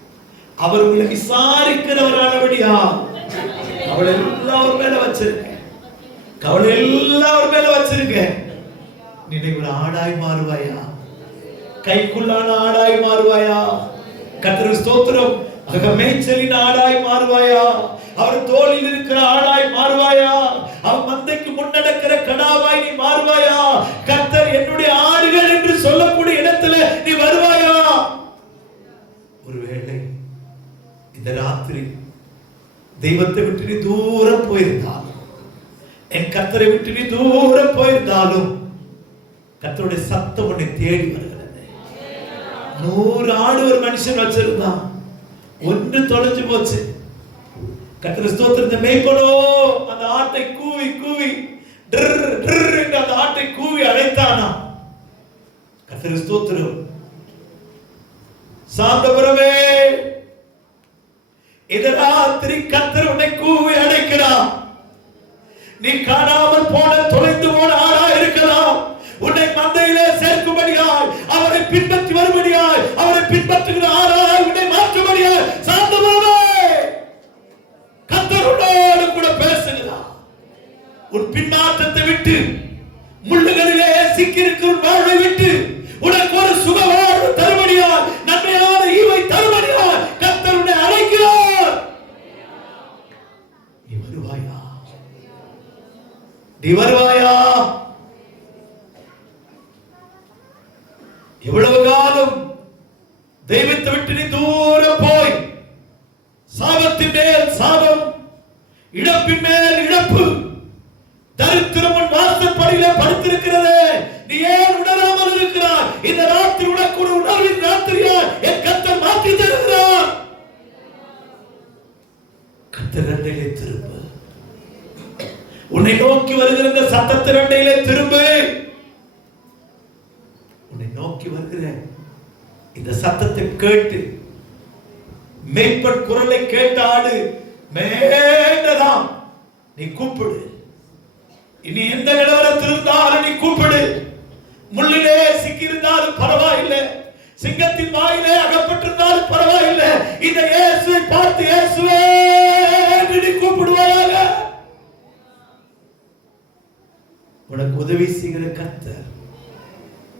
அவர் உங்களை விசாரிக்கிறவரானபடியா கவலை எல்லாம் அவர் மேல வச்சிருக்க, கவலை எல்லாம் அவர் மேல வச்சிருக்க. நீ ஒரு ஆடாய் மாறுவாயா, கைக்குள்ளான ஆடாய் மாறுவாயா. கர்த்தருக்கு ஸ்தோத்திரம். மேய்ச்சலின் ஆடாய் மாறுவாயா, அவர் தோளில் இருக்கிற ஆடாய் மாறுவாயா, அவர் மந்தைக்கு முன்னடக்கிற கடாவாய் நீ மாறுவாயா. கர்த்தர் என்னுடைய ஆடுகள் என்று சொல்லக்கூடிய இடத்துல நீ வருவாயா. ஒருவேளை இந்த ராத்திரி தெய்வத்தை விட்டு நீ தூரம் போயிருந்தாலும், என் கர்த்தரை விட்டு நீ தூரம் போயிருந்தாலும் கர்த்தருடைய சத்தம் உன்னை தேடி வருகிறது. 100 ஆடு ஒரு மனுஷன் வச்சிருந்தான், ஒன்று தொலைஞ்சு போச்சு. கர்த்தருக்கு ஸ்தோத்திரம். மேய்ப்பனோ அந்த ஆட்டை கூவி கூவி என்று அந்த ஆட்டை கூவி அழைத்தானா. கர்த்தருக்கு ஸ்தோத்திரம். சாந்தபுரமே, இந்த ராத்திரி கர்த்தர் உன்னை கூவி அழைக்கிறார். நீ காணாமல் போன தொலைந்து போன ஆளா இருக்கலாம், உன்னை மந்தையிலே சேர்க்கும்படியாய், அவரை பின்பற்றி வரும்படியாய், அவரை பின்பற்றுகிற ஆளாய் உன்னை மாற்றும்படியாய் சாந்தபுரமே கர்த்தர் உன்னோடு கூட பேசுகிறார். உன் பின்மாற்றத்தை விட்டு, முள்ளுகளிலே சிக்கியிருக்கிற வாழ்வை விட்டு உனக்கு ஒரு சுக வாழ்வு தரும்படியாய், நன்மையான ஈவை தரும்படியாய் கர்த்தர் உன்னை அழைக்கிறார். நீ வருவாயா, நீ வருவாயா. விட்டு நீ தூரம் போய் சாபத்தின் மேல் சாபம், இழப்பின் மேல் இழப்பு, தரித்திரம் உன் வாசற்படியிலே படுத்திருக்கிறது. நீ ஏன் உணராமல் இருக்கிறாய்? இந்த ராத்திரி உனக்கு ஒரு உணர்வின் ராத்திரியா என் கர்த்தர் மாற்றி தருகிறார். கர்த்தர் அண்டையிலே திரும்ப, உன்னை நோக்கி வருகிற இந்த சத்தத்தின் அண்டையிலே திரும்ப. உன்னை நோக்கி வருகிற இந்த சத்தத்தை கேட்டு, மேய்ப்பன் குரலை கேட்டாடு, மேண்டதாம் நீ கூப்பிடு. இனி எந்த நிலவரத்தில் இருந்தாலும் நீ கூப்பிடு. முள்ளிலே சிக்கியிருந்தாலும் பரவாயில்லை, சிங்கத்தின் வாயிலே அகப்பட்டிருந்தாலும் பரவாயில்லை. இந்த இயேசுவை பார்த்து இயேசுவே நீ கூப்பிடுவாயாக. உனக்கு உதவி செய்கிற கர்த்தர்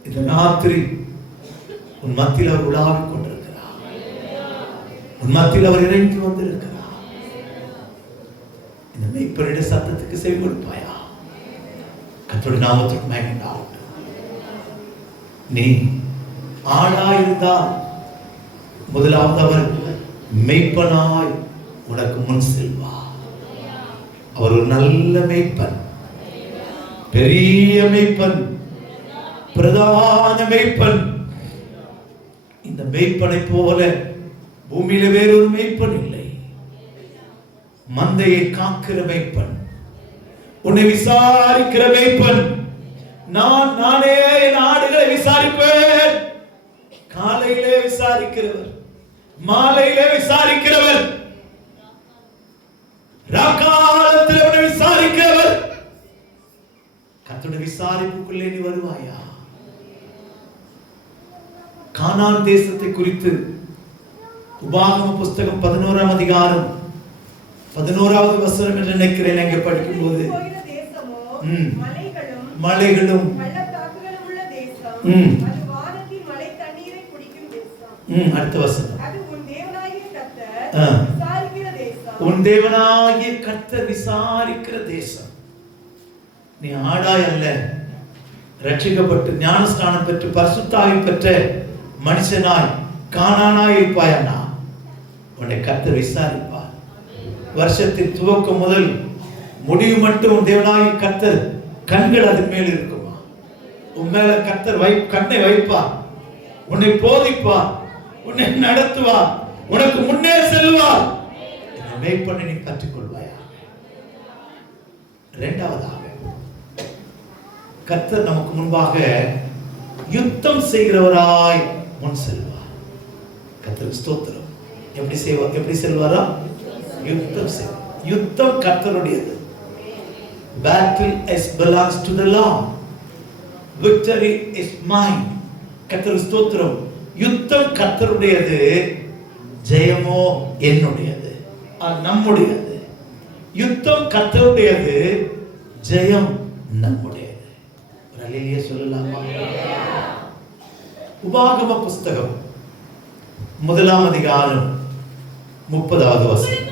இந்த ராத்திரி உன் மத்தியில் அவர் உலாவிக் கொண்டிருக்கிறார். உன் மத்தியில் அவர் இறங்கி வந்திருக்கிறார். இந்த மெய்ப்பனுடைய சத்தத்துக்கு செவி கொடுப்பாயா? கர்த்தருடைய நாமத்துக்கு மகிமை உண்டாகட்டும். நீ ஆளாயிருந்தால் முதலாவது அவர் மெய்ப்பனாய் உனக்கு முன் செல்வார். அவர் ஒரு நல்ல மெய்ப்பன், பெரிய மெய்ப்பன், பிரதான மெய்ப்பன். இந்த மெய்ப்பனை போல பூமியில வேறொரு மெய்ப்பன் இல்லை. மந்தையை காக்கிற மெய்ப்பன், உன்னை விசாரிக்கிற மெய்ப்பன். நானே என் ஆடுகளை விசாரிப்பேன். காலையிலே விசாரிக்கிறவர், மாலையிலே விசாரிக்கிறவர், ராக்காலத்தில் உன்னை விசாரிக்கிறவர். கர்த்தருடைய விசாரிப்புக்குள்ளே நீ வருவாயா? கானான் தேசத்தை குறித்து உபாகம புஸ்தகம் 11ஆம் அதிகாரம் 11வது வசனம் என்று நினைக்கிறேன். அங்கே படிக்கும்போது மலைகளும் பள்ளத்தாக்குகளும் உள்ள தேசம், அது வானத்தின் மழை தண்ணீரை குடிக்கும் தேசம். அடுத்த வசனம், அது உன் தேவனாகிய கர்த்தர் விசாரிக்கிற தேசம். உன் தேவனாகிய கர்த்தர் விசாரிக்கிற தேசம். நீ ஆடாய் அல்ல, ரட்சிக்கப்பட்டு ஞானஸ்நானம் பெற்று பரிசுத்தாவி பெற்ற மனுஷனாய் கானானாய் இருப்பாயனா உன்னை கர்த்தர் விசாரிப்பார். வருஷத்தின் துவக்கம் முதல் முடிவு மட்டும் உன் தேவனாகிய கர்த்தர் கண்கள் அதன் மேல் இருக்குமா? உன் மேல கர்த்தர் கண்ணை வைப்பார், உன்னை போதிப்பார், உன்னை நடத்துவார், உனக்கு முன்னே செல்வார். இந்த மெய்ப்பனை நீ கற்றுக் கொள்வாயா? இரண்டாவதாக கர்த்தர் நமக்கு முன்பாக யுத்தம் செய்கிறவராய் முன் செல்வார். கர்த்தருக்கு ஸ்தோத்திரம். எப்படி செல்வாரா? யுத்தம் செய்வார். யுத்தம் கர்த்தருடையது. Battle belongs to the Lord. Victory is mine. கர்த்தருக்கு ஸ்தோத்திரம். யுத்தம் கர்த்தருடையது, ஜெயமோ என்னுடையது, நம்முடையது. யுத்தம் கர்த்தருடையது, ஜெயம் நம்முடையது. அல்லேலூயா சொல்லலாமா? உபாகம புஸ்தகம் 1ஆம் அதிகாரம் 30வது வசனம்.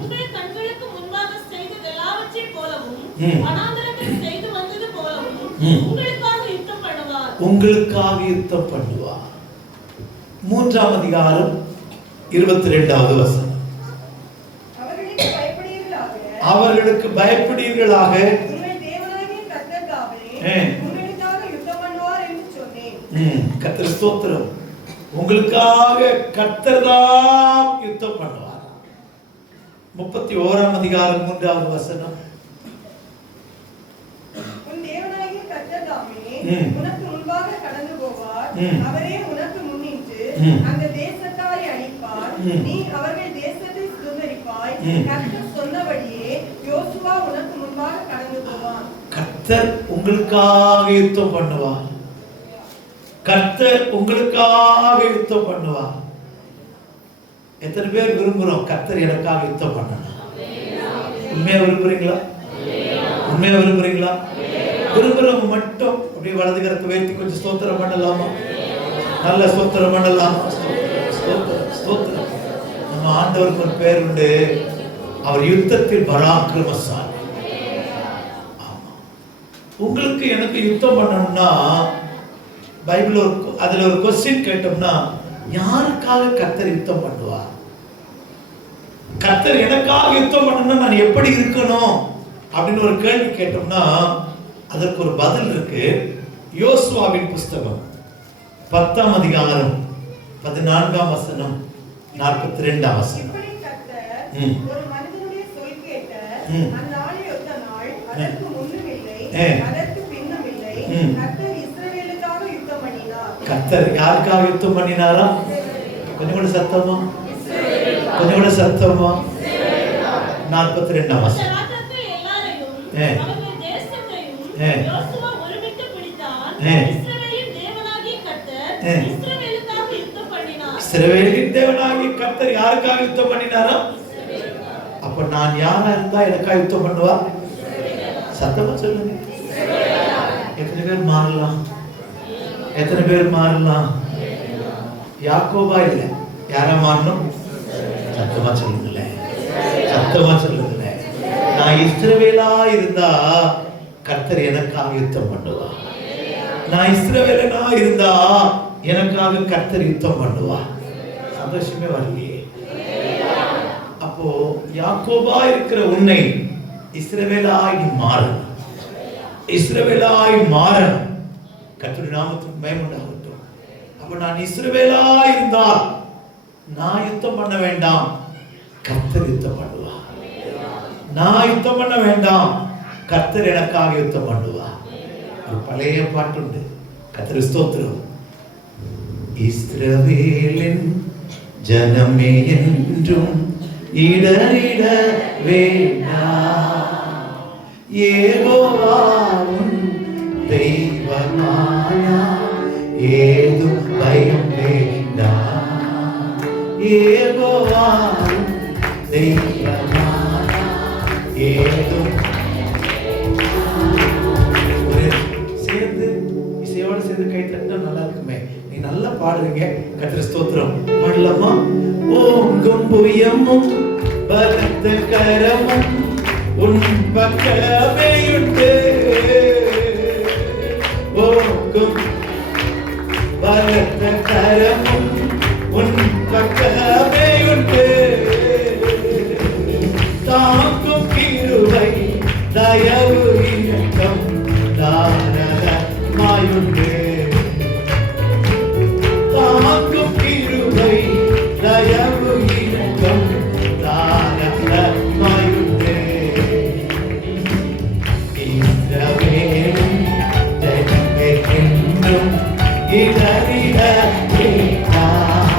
உங்கள் கண்களுக்கு முன்பாக செய்ததெல்லாவற்றைப் போலவும் வனாந்தரத்தில் செய்து வந்தது போலவும் உங்களுக்காக யுத்தம் பண்ணுவார். உங்களுக்காக யுத்தம் பண்ணுவார். 3ஆம் அதிகாரம் 22வது வசனம். அவர்களுக்கு பயப்படுவீர்களாக உங்கள் தேவனாகிய கர்த்தர் தாமே உங்களுக்காக யுத்தம் பண்ணுவார் என்று சொன்னேன். கர்த்தர் ஸ்தோத்திரம். உங்களுக்காக கர்த்தர் தான் யுத்தம் பண்ணுவார். 31ஆம் அதிகாரம் 3வது வசனம். உன் தேவனாகிய கர்த்தர் தாமே உனக்கு முன்பாக கடந்து போவார். அவரே உனக்கு முன்னின்று அந்த தேசத்தாரை அழிப்பார். நீ அவர்கள் தேசத்தை சுதந்தரிப்பாய். கர்த்தர் சொன்னபடியே யோசுவா உனக்கு முன்பாக கடந்து போவான். கர்த்தர் உங்களுக்காக யுத்தம் பண்ணுவார். கர்த்தர் உங்களுக்காக யுத்தம் பண்ணுவார். எத்தனை பேர் விரும்புறோம் கர்த்தர் எனக்காக யுத்தம் பண்ணணும்? உண்மையா விரும்புறீங்களா? உண்மையா விரும்புறீங்களா? விரும்புறவங்க மட்டும் அப்படியே வலது கரத்தை உயர்த்தி கொஞ்சம் ஸ்தோத்திரம் பண்ணலாமா? நல்ல ஸ்தோத்திரம் பண்ணலாமா? ஸ்தோத்திரம், ஸ்தோத்திரம். நம்ம ஆண்டவருக்கு ஒரு பேர் உண்டு, அவர் யுத்தத்தில் பராக்கிரமசாலி. ஆமா, உங்களுக்கு எனக்கு யுத்தம் பண்ணணும்னா பைபிள் அதுல ஒரு கொஸ்டின் கேட்டோம்னா, யாருக்காக கர்த்தர் யுத்தம் பண்ணுவார்? கர்த்தர் எனக்காக யுத்தம் பண்ணணும்னா நான் எப்படி இருக்கணும் அப்படின்னு ஒரு கேள்வி கேட்டோம்னா அதற்கு ஒரு பதில் இருக்கு. யோசுவாவின் புஸ்தகம் 10ஆம் அதிகாரம் 14ஆம் வசனம் 42ஆம் வசனம். இப்படி கர்த்தர் ஒரு மனிதனுடைய சொல் கேட்ட அந்நாளில் ஒத்த நாள், அதற்கு முன்னும் இல்லை அதற்கு பின்னும் இல்லை, கர்த்தர் இஸ்ரவேலுக்காக யுத்தம் பண்ணினார். கர்த்தர் யாருக்காக யுத்தம் பண்ணினாரா? கொஞ்சம் கூட சத்தமா, கொஞ்சம் கூட சத்தமா. 42ஆம் வசனம். யோசுவா ஒருமித்து பிடித்தான். இஸ்ரவேலின் தேவனாகிய கர்த்தர் இஸ்ரவேலுக்காக யுத்தம் பண்ணினார். இஸ்ரவேலின் தேவனாகிய கர்த்தர் யாருக்காக யுத்தம் பண்ணினாரா? அப்ப நான் யாரா இருந்தா எனக்காக யுத்தம் பண்ணுவா? சத்தமா சொல்லுங்க. எத்தனை பேர் மாறலாம்? எத்தனை பேர் மாறலாம்? யாக்கோபா இல்ல, யாரா மாறணும்? சத்தமா சொல்லுங்களேன், சத்தமா சொல்லுங்களேன். நான் இஸ்ரவேலா இருந்தா கர்த்தர் எனக்காக யுத்தம் பண்ணுவா. நான் இஸ்ரவேலனா இருந்தா எனக்காக கர்த்தர் யுத்தம் பண்ணுவா. சந்தோஷமே வரலையே. அப்போ யாக்கோபா இருக்கிற உன்னை இஸ்ரவேலாய் மாறணும், இஸ்ரவேலாய் மாறணும். கர்த்தருடைய நாமத்துக்கு மகிமை உண்டாகட்டும். அப்ப நான் இஸ்ரவேலா இருந்தால் நான் யுத்தம் பண்ண வேண்டாம், கர்த்தர் யுத்தம் பண்ணுவா. நான் யுத்தம் பண்ண வேண்டாம், கர்த்தர் எனக்காக யுத்தம் பண்ணுவா. ஒரு பழைய பாட்டு உண்டு, கர்த்தர் ஸ்தோத்திரம். இஸ்ரவேலின் ஜனமே என்றும் இடறிட வேண்டாம், யெகோவாவின் தெய்வமாயா ஏதும் பயம் வேண்டாம், யெகோவாவின் தெய்வமாயா ஏதும். சேர்ந்து இசையோட சேர்ந்து கை தட்டினா நல்லா இருக்குமே. நீ நல்லா பாடுறீங்க, கர்த்தர் ஸ்தோத்திரம். பாடலாமா? ஓங்கும் புயமும் பலத்த கரமும் உன் பக்கமே உண்டு, ஓங்கும் பலத்த கரமும் உன் பக்கமே உண்டு, தாங்கும் கிருபை தயவு இரக்கம் தாராளமாயுண்டு, தாங்கும் கிருபை தயவு இரக்கம் தாராளமாயுண்டு. இஸ்ரவேலின் ஜனமே என்றும் இடறிட வேண்டாம்,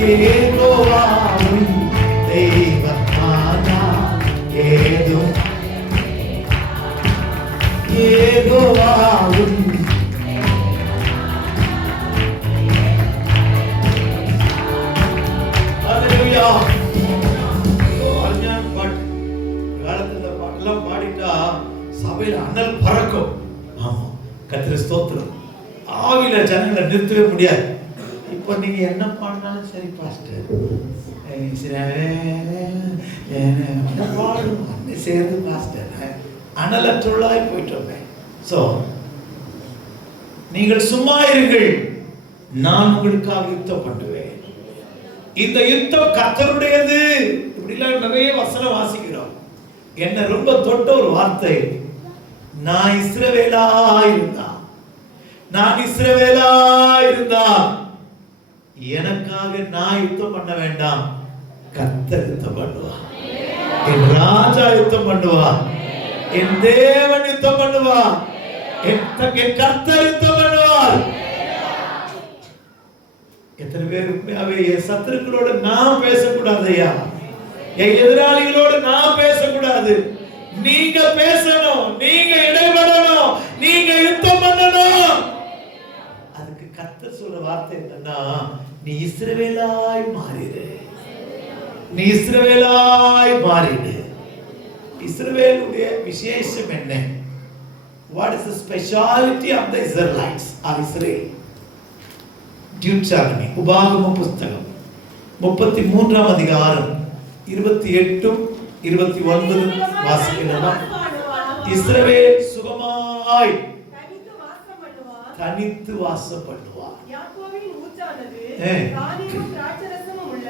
யெகோவாவின் தெய்வமானா ஏதும், யெகோவாவின் ஹல்லேலூயா. அஞ்ஞான பாட்டு காலத்துல பாட்டெல்லாம் பாடிட்டா சபையில அனல் பறக்கும். ஆமா, கர்த்தர் ஸ்தோத்திரம். ஆவில ஜனங்களை நிறுத்தவே முடியாது. இப்போ நீங்க என்ன பாடினாலும் சரி பாஸ்டர், சேர்ந்து பாஸ்டர் அனலற்றுள்ளாய் போயிட்டோமே. சோ நீங்கள் சும்மா இருங்கள், நான் உங்களுக்காக யுத்தம் பண்ணுவேன். இந்த யுத்தம் கர்த்தருடையது. இப்படிலாம் நிறைய வசனம் வாசிக்கிறோம். என்ன ரொம்ப தொட்ட ஒரு வார்த்தை, நான் இஸ்ரவேலா இருந்தா, நான் இஸ்ரவேலா இருந்தா எனக்காக நான் யுத்தம் பண்ண வேண்டாம், கர்த்தர் யுத்தம் பண்ணுவா. என் ராஜா யுத்தம் பண்ணுவா, என் தேவன் யுத்தம் பண்ணுவா, என் கர்த்தர் யுத்தம் பண்ணுவார். எத்தனை பேர் உண்மையாவே என் சத்துருக்களோட நான் பேசக்கூடாது ஐயா, என் எதிராளிகளோட நான் பேசக்கூடாது. நீங்க பேசணும், நீங்க இடைபடணும், நீங்க யுத்தம் பண்ணணும். அதுக்கு கர்த்தர் சொல்ற வார்த்தை என்னன்னா, நீ இஸ்ரவேலாய் மாறிடு, நீ இஸ்ரவேலாய் மாறிடு. இஸ்ரவேலுடைய விசேஷம் என்ன? What is the speciality of the Israelites or Israel? Deuteronomy, உபாகம புஸ்தகம் 33ஆம் அதிகாரம் 28 29 வாசிக்கலாம். இஸ்ரவேல் சுகமாய் தனித்து வாசம் பண்ணுவான், தனித்து வாசம் பண்ணுவார். யாக்கோபின் ஊற்றானது தானியமும் திராட்சரசமும் உள்ள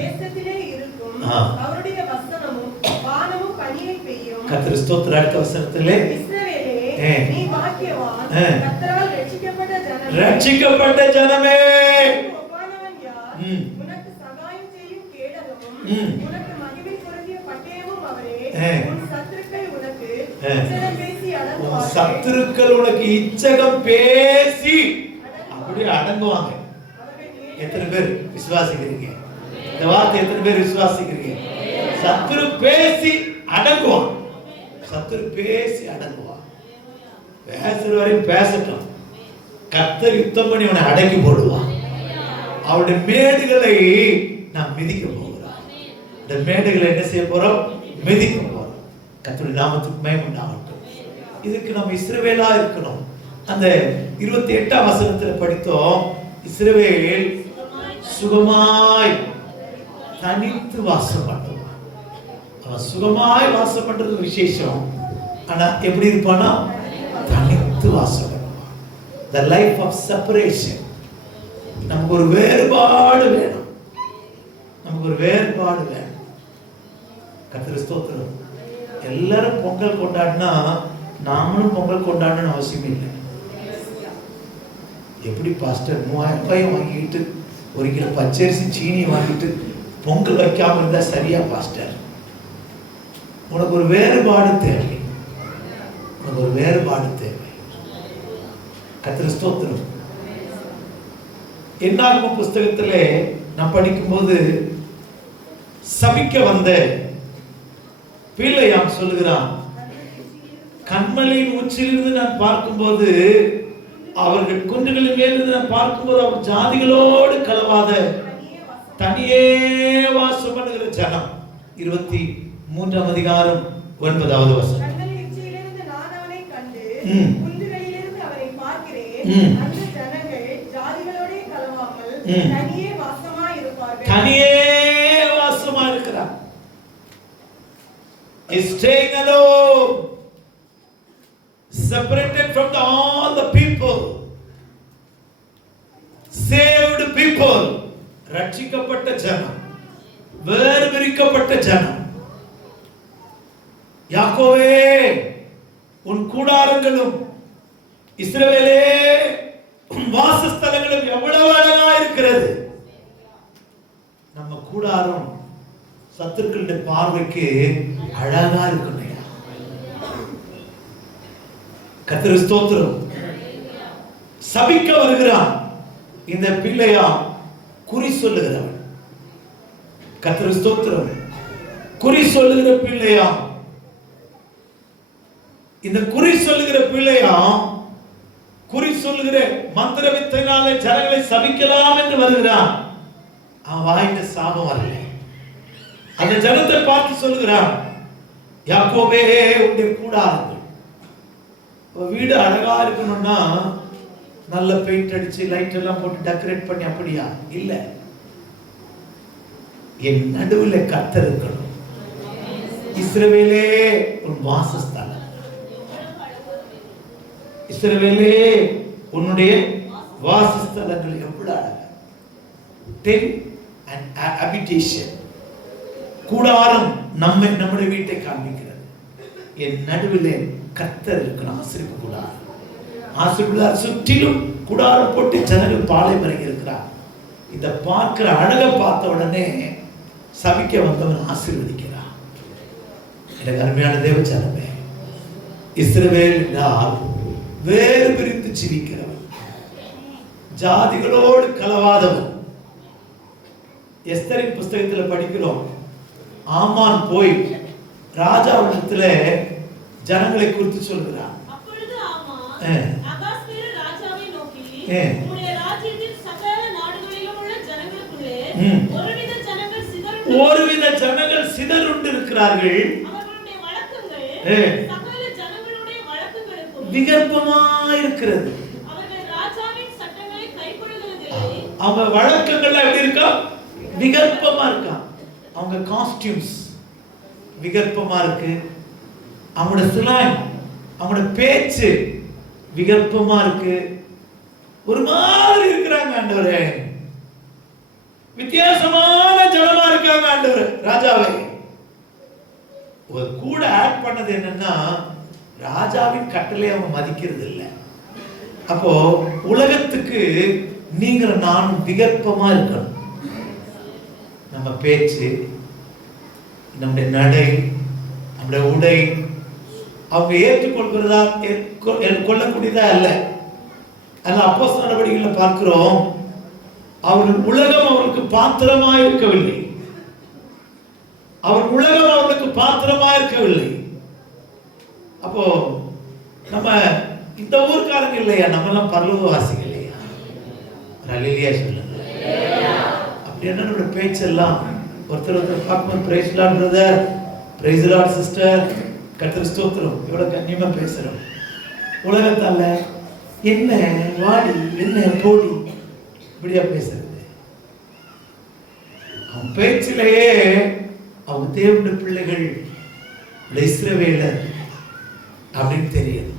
தேசத்திலே இருக்கும். அவருடைய வசனமும் வானமும் பனியை பெய்யும். கர்த்தர் ஸ்தோத்திரம். அடுத்த வசனத்திலே இஸ்ரவேலே நீ பாக்கியவான், கர்த்தரால் ரட்சிக்கப்பட்ட ஜனமே. ரட்சிக்கப்பட்ட ஜனமே, ஒப்பானவன் யார்? உனக்கு சகாயம் செய்யும் கேடகமும் உனக்கு மகிமை பொருந்திய பட்டயமும் அவரே. உன் சத்துருக்கள் உனக்கு இச்சகம் பேசி அடங்குவார்கள். சத்துருக்கள் உனக்கு இச்சகம் பேசி அப்படியே அடங்குவாங்க. எத்தனை பேர் விசுவாசிக்கிறீங்க? இந்த வார்த்தை எத்தனை பேர் விசுவாசிக்கிறீங்க? சத்துரு பேசி அடங்குவான். சத்துரு பேசி அடங்குவான். பேசுற வரையும் பேசட்டும். கர்த்தர் யுத்தம் பண்ணி அவனை அடக்கி போடுவான். அவருடைய மேடுகளை நாம் மிதிக்க போகிறோம். இந்த மேடுகளை என்ன செய்ய போறோம்? மிதிக்க போறோம். கர்த்தருடைய நாமத்துக்கு மகிமை உண்டாகட்டும். இதுக்கு நம்ம இஸ்ரவேலா இருக்கணும். அந்த 28ஆம் வசனத்தில் படித்தோம். இஸ்ரவேல் சுகமாய் தனித்து வாசம் பண்ணுவான். அவன் சுகமாய் வாசம் பண்றது விசேஷம். ஆனா எப்படி இருப்பானா? தனித்து வாசம் பண்ணுவான். The life of separation. நமக்கு ஒரு வேறுபாடு வேணும். நமக்கு ஒரு வேறுபாடு வேணும். கர்த்தர் ஸ்தோத்திரம். எல்லாரும் பொங்கல் கொண்டாடினா நாமளும் பொங்கல் கொண்டாடணும்னு அவசியம் இல்லை. எப்படி பாஸ்டர் 3000 ரூபாய் வாங்கிட்டு 1 கிலோ பச்சரிசி சீனி வாங்கிட்டு பொங்கல் வைக்காம இருந்தா சரியா பாஸ்டர்? உனக்கு ஒரு வேறுபாடு தேவை. உனக்கு ஒரு வேறுபாடு தேவை. கர்த்தர் ஸ்தோத்திரம். என்னாகும் புஸ்தகத்திலே நான் படிக்கும்போது சபிக்க வந்த பிள்ளையாம் சொல்லுகிறான், கண்மலையின் உச்சிலிருந்து நான் பார்க்கும்போது, அவர்கள் குன்றுகளின் மேலிருந்து நான் பார்க்கும்போது, அவர் ஜாதிகளோடு கலவாத தனியே வாசம் பண்ணுகிற ஜனம். 23ஆம் அதிகாரம் 9வது வசனம். தனியே வாசமா இருக்கிறார். Is staying alone, separated from all the people, saved people. ரட்சிக்கப்பட்ட ஜனம், வேறு பிரிக்கப்பட்ட ஜனம். யாக்கோவே உன் கூடாரங்களும் இஸ்ரவேலே உன் வாசஸ்தலங்களும் எவ்வளவு அழகா இருக்கிறது. நம்ம கூடாரம் சத்துருக்களுடைய பார்வைக்கு அழகா இருக்கணும். கர்த்தர் ஸ்தோத்திரம். சபிக்க வருகிறான் இந்த பிள்ளையா, குறி சொல்லுகிறவன். கர்த்தர் ஸ்தோத்திரம். குறி சொல்லுகிற பிள்ளையா, இந்த குறி சொல்லுகிற பிள்ளையா, குறி சொல்லுகிற மந்திர வித்தையினாலே ஜனங்களை சபிக்கலாம் என்று வருகிறான். அவன் வாயில சாபம் வரல. அந்த ஜனத்தை பார்த்து சொல்லுகிறான், யாக்கோபே உன்னுடைய கூடாரங்கள். வீடு அழகா இருக்கணும்னா நல்ல பெயிண்ட் அடிச்சு லைட் எல்லாம் போட்டு டெக்கரேட் பண்ணி அப்படியா? இல்ல, என் நடுவில் கர்த்தர் இருக்கணும். இஸ்ரவேலே உன் வாசஸ்தலம். இஸ்ரவேலே உன்னுடைய வாசஸ்தலங்கள் எவ்வளவு அழகா. டென்ட் அண்ட் ஹபிடேஷன், கூடாரம் நம்முடைய வீட்டை காண்பிக்கிறது. என் நடுவிலே கர்த்தர் இருக்கணும். ஆசீர்வாத கூடாரம். ஆசீர்வாத சுற்றிலும் கூடாரம் போட்டு ஜனங்கள் பாளையம் இறங்கி இருக்கிறார். இதை பார்க்கிற அழகை பார்த்த உடனே சபிக்க வந்தவன் ஆசீர்வதிக்கிறான். எனக்கு அருமையான தேவ ஜனமே, இஸ்ரவேல் என்றால் வேறு பிரித்து ஜீவிக்கிறவன், ஜாதிகளோடு கலவாதவன். எஸ்தரின் புஸ்தகத்தில் படிக்கிறோம், ஆமான் போய் ராஜாவிடத்துல ஜனங்களை குறித்து சொல்கிறார். அப்பொழுது ஆமான் அகாஸ்வேரு ராஜாவை நோக்கி, உம்முடைய ராஜ்யத்தின் சகல நாடுகளிலும் உள்ள ஜனங்களுக்குள்ளே ஒருவித ஜனங்கள் சிதறுண்டு இருக்கிறார்கள். அவர்களுடைய வழக்கங்கள் சகல ஜனங்களுடைய வழக்கங்களுக்கும் விகற்பமாக இருக்கிறது. அவர்கள் ராஜாவின் சட்டங்களை கைக்கொள்கிறதில்லை. அவங்க வழக்கங்கள் எப்படி இருக்கா? விகற்பமா இருக்கா. அவங்க காஸ்டியூம்ஸ் விகற்பமா இருக்கு. அவங்களோட ஸ்லாங், அவங்களோட பேச்சு விகற்பமா இருக்கு. ஒரு மாதிரி இருக்கிறாங்க ஆண்டவரே, வித்தியாசமான ஜனமா இருக்காங்க ஆண்டவரே. ராஜாவை ஒரு கூட ஆட் பண்ணது என்னன்னா, ராஜாவின் கட்டளை அவங்க மதிக்கிறது இல்லை. அப்போ உலகத்துக்கு நீங்கள் நானும் விகற்பமா இருக்கணும். நம்ம பேச்சு, நம்முடைய நடை, நம்முடைய உடை அவங்க ஏற்றுக்கொள்கிறதா கொள்ளக்கூடியதா அல்ல. அதனால அப்போஸ்தலர் நடவடிக்கைகளை பார்க்கிறோம், அவர்கள் உலகம் அவர்களுக்கு பாத்திரமா இருக்கவில்லை. அவர் உலகம் அவர்களுக்கு பாத்திரமா இருக்கவில்லை. அப்போ நம்ம இந்த ஊர்க்காரங்க இல்லையா, நம்ம எல்லாம் பரலோகவாசிகள் இல்லையா? அல்லேலூயா சொல்லுங்க. அப்படி என்ன நம்மளுடைய பேச்செல்லாம் ஒருத்தர் பார்க்கும்போது praise lord brother, praise lord sister, கர்த்தர் ஸ்தோத்திரம், இவ்வளவு கண்ணியமா பேசுறோம். உலகத்தால என்ன வாடி என்ன போடி இப்படியா பேசுறது? அவன் பேச்சிலேயே அவங்க தேவனுடைய பிள்ளைகள், இஸ்ரவேலர் அப்படின்னு தெரியுது.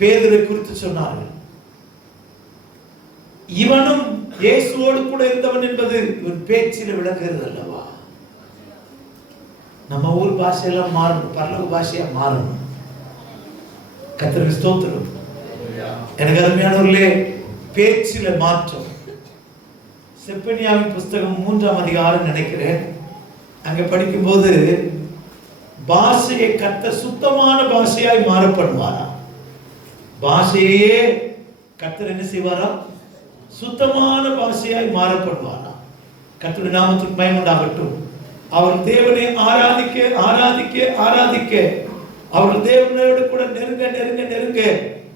பேதுரை குறித்து சொன்னார்கள், இவனும் இயேசுவோடு கூட இருந்தவன் என்பது இவன் பேச்சில விளங்குகிறது அல்லவா? நம்ம ஊர் பாஷையெல்லாம் மாறணும், பரலோக பாஷையா மாறணும். கர்த்தருக்கு ஸ்தோத்திரம். எனக்கு அருமையானவர்களே, பேச்சில மாற்றம். செப்பனியாவின் புஸ்தகம் 3ஆம் அதிகாரம் நினைக்கிறேன், அங்க படிக்கும்போது பாஷையை கர்த்தர் சுத்தமான பாஷையாய் மாற பண்ணுவாரா? பாஷையே கர்த்தர் என்ன செய்வாரா? சுத்தமான பாஷையாய் மாற பண்ணுவாரா? கர்த்தருடைய நாமத்துக்கு மகிமை உண்டாகட்டும். அவர் தேவனை ஆராதிக்க ஆராதிக்க ஆராதிக்க, அவர் தேவனோடு கூட நெருங்க நெருங்க நெருங்க,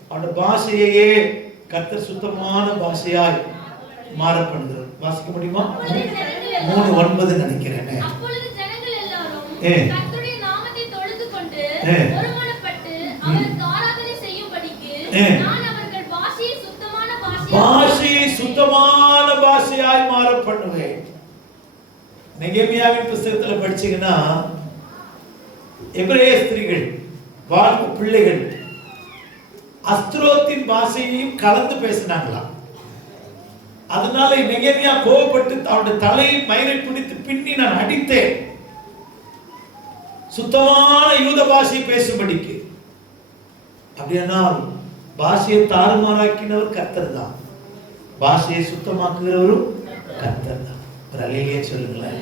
அவருடைய பாஷையே கர்த்தர் சுத்தமான பாஷையாய் மாற பண்ணுகிறார். வாசிக்க முடியுமா? 3:9 நினைக்கிறேன். அப்பொழுது ஜனங்கள் எல்லாரும் கர்த்தருடைய நாமத்தை தொழுதுகொண்டு ஒருமனப்பட்டு அவருக்கு ஆராதனை செய்யும்படிக்கு நான் அவர்கள் பாஷையை சுத்தமான பாஷையாய் மாற பண்ணுவேன். நெகேமியாவின் புத்தகத்துல படிச்சீங்கன்னா, எபிரேய ஸ்திரீகள் வாழ்வு பிள்ளைகள் அஸ்திரோத்தின் பாஷையையும் கலந்து பேசினாங்களாம். அதனால நெகேமியா கோபப்பட்டு அவருடைய தலையை மயிரை பிடித்து பின்னி நான் அடித்தேன், சுத்தமான யூத பாஷையை பேசும்படிக்கு. அப்படின்னா பாஷையை தாறுமாறாக்கினவர் கர்த்தர் தான், பாஷையை சுத்தமாக்குகிறவரும் கர்த்தர் தான். ஒரு அல்லேலூயா சொல்லுங்களேன்.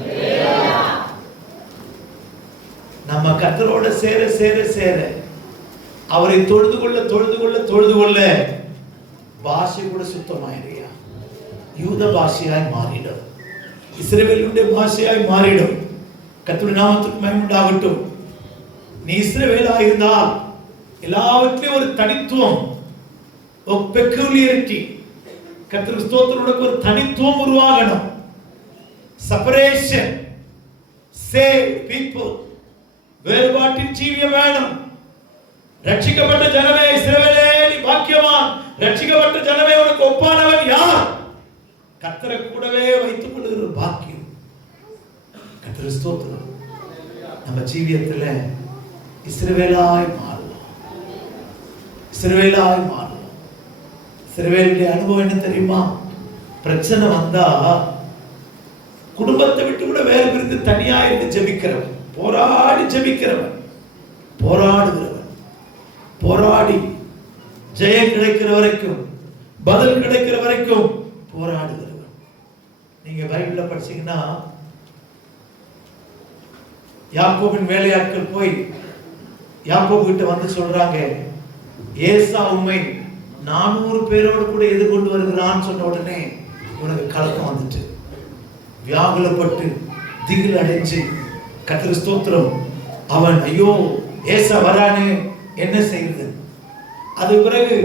நம்ம கர்த்தரோட சேர சேர சேர, அவரை தொழுது கொள்ள தொழுது கொள்ள தொழுது கொள்ள பாஷை கூட சுத்தமாயிடுயா, யூத பாஷையாய் மாறிடும், இஸ்ரவேலுடைய பாஷையாய் மாறிடும். கர்த்தருடைய நாமத்துக்கு மகிமை உண்டாகட்டும். நீ இஸ்ரவேலாய் இருந்தால் எல்லாவற்றிலும் ஒரு தனித்துவம், ஒரு பெக்குலியாரிட்டி, கர்த்தருக்கு ஸ்தோத்திரம், உனக்கு ஒரு தனித்துவம் உருவாகணும். செப்பரேஷன், சேவ் பீப்புள், வேறுபாட்டின் ஜீவியம் வேணும். ரட்சிக்கப்பட்ட ஜனமே இஸ்ரவேலே நீ பாக்கியவான், ரட்சிக்கப்பட்ட ஜனமே உனக்கு ஒப்பானவன் யார்? கர்த்தரை கூடவே வைத்துக் கொள்ளுகிற பாக்கியம். கர்த்தருக்கு ஸ்தோத்திரம். நம்ம ஜீவியத்துல இஸ்ரவேலாய் மாறுவோம், இஸ்ரவேலாய் மாறுவோம். இஸ்ரவேலுடைய அனுபவம் என்ன தெரியுமா? பிரச்சனை வந்தா குடும்பத்தை விட்டு கூட வேறு பிரிந்து தனியா இருந்து ஜெபிக்கிறவன், போராடி ஜெபிக்கிறவன், போராடுகிறவன், போராடி ஜெயம் கிடைக்கிற வரைக்கும், பதில் கிடைக்கிற வரைக்கும் போராடுகிறவன். நீங்க பைபிள்ல படிச்சீங்கன்னா, யாக்கோபின் வேலையாட்கள் போய் யாக்கோபு கிட்ட வந்து சொல்றாங்க, ஏசா உம்மை 400 பேரோடு கூட எதிர்கொண்டு வருகிறான்னு சொன்ன உடனே உனக்கு கலக்கம் வந்துட்டு, வியாகுலப்பட்டு திகில் அடைஞ்சு, கர்த்தருக்கு ஸ்தோத்திரம், அவன் ஐயோ ஏசா வரானே என்ன செய்யுது? அது பிறகு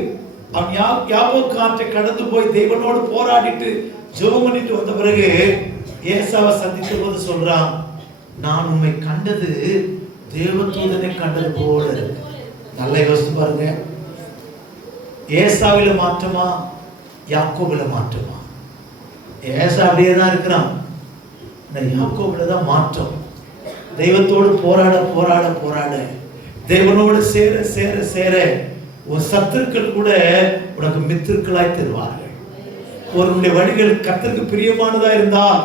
அவன் யாபோக் ஆற்றை கடந்து போய் தேவனோடு போராடிட்டு ஜெபம் பண்ணிட்டு வந்த பிறகு ஏசாவை சந்தித்த போது சொல்றான், நான் உம்மை கண்டது தேவதூதனை கண்டது போல இருக்கு. நல்லா யோசிச்சு பாருங்க, ஏசாவில மாற்றமா யாக்கோபுல மாற்றமா? ஏசா அப்படியே தான் இருக்கிறான், யாக்கோபுல தான் மாற்றம். தெய்வத்தோடு போராட போராட போராட, தேவனோடு சேர சேர சேர, உன் சத்துருக்கள் கூட உனக்கு உனக்கு மித்திருக்களாய் தருவார்கள். ஒருவனுடைய வழிகள் கர்த்தருக்கு பிரியமானதா இருந்தால்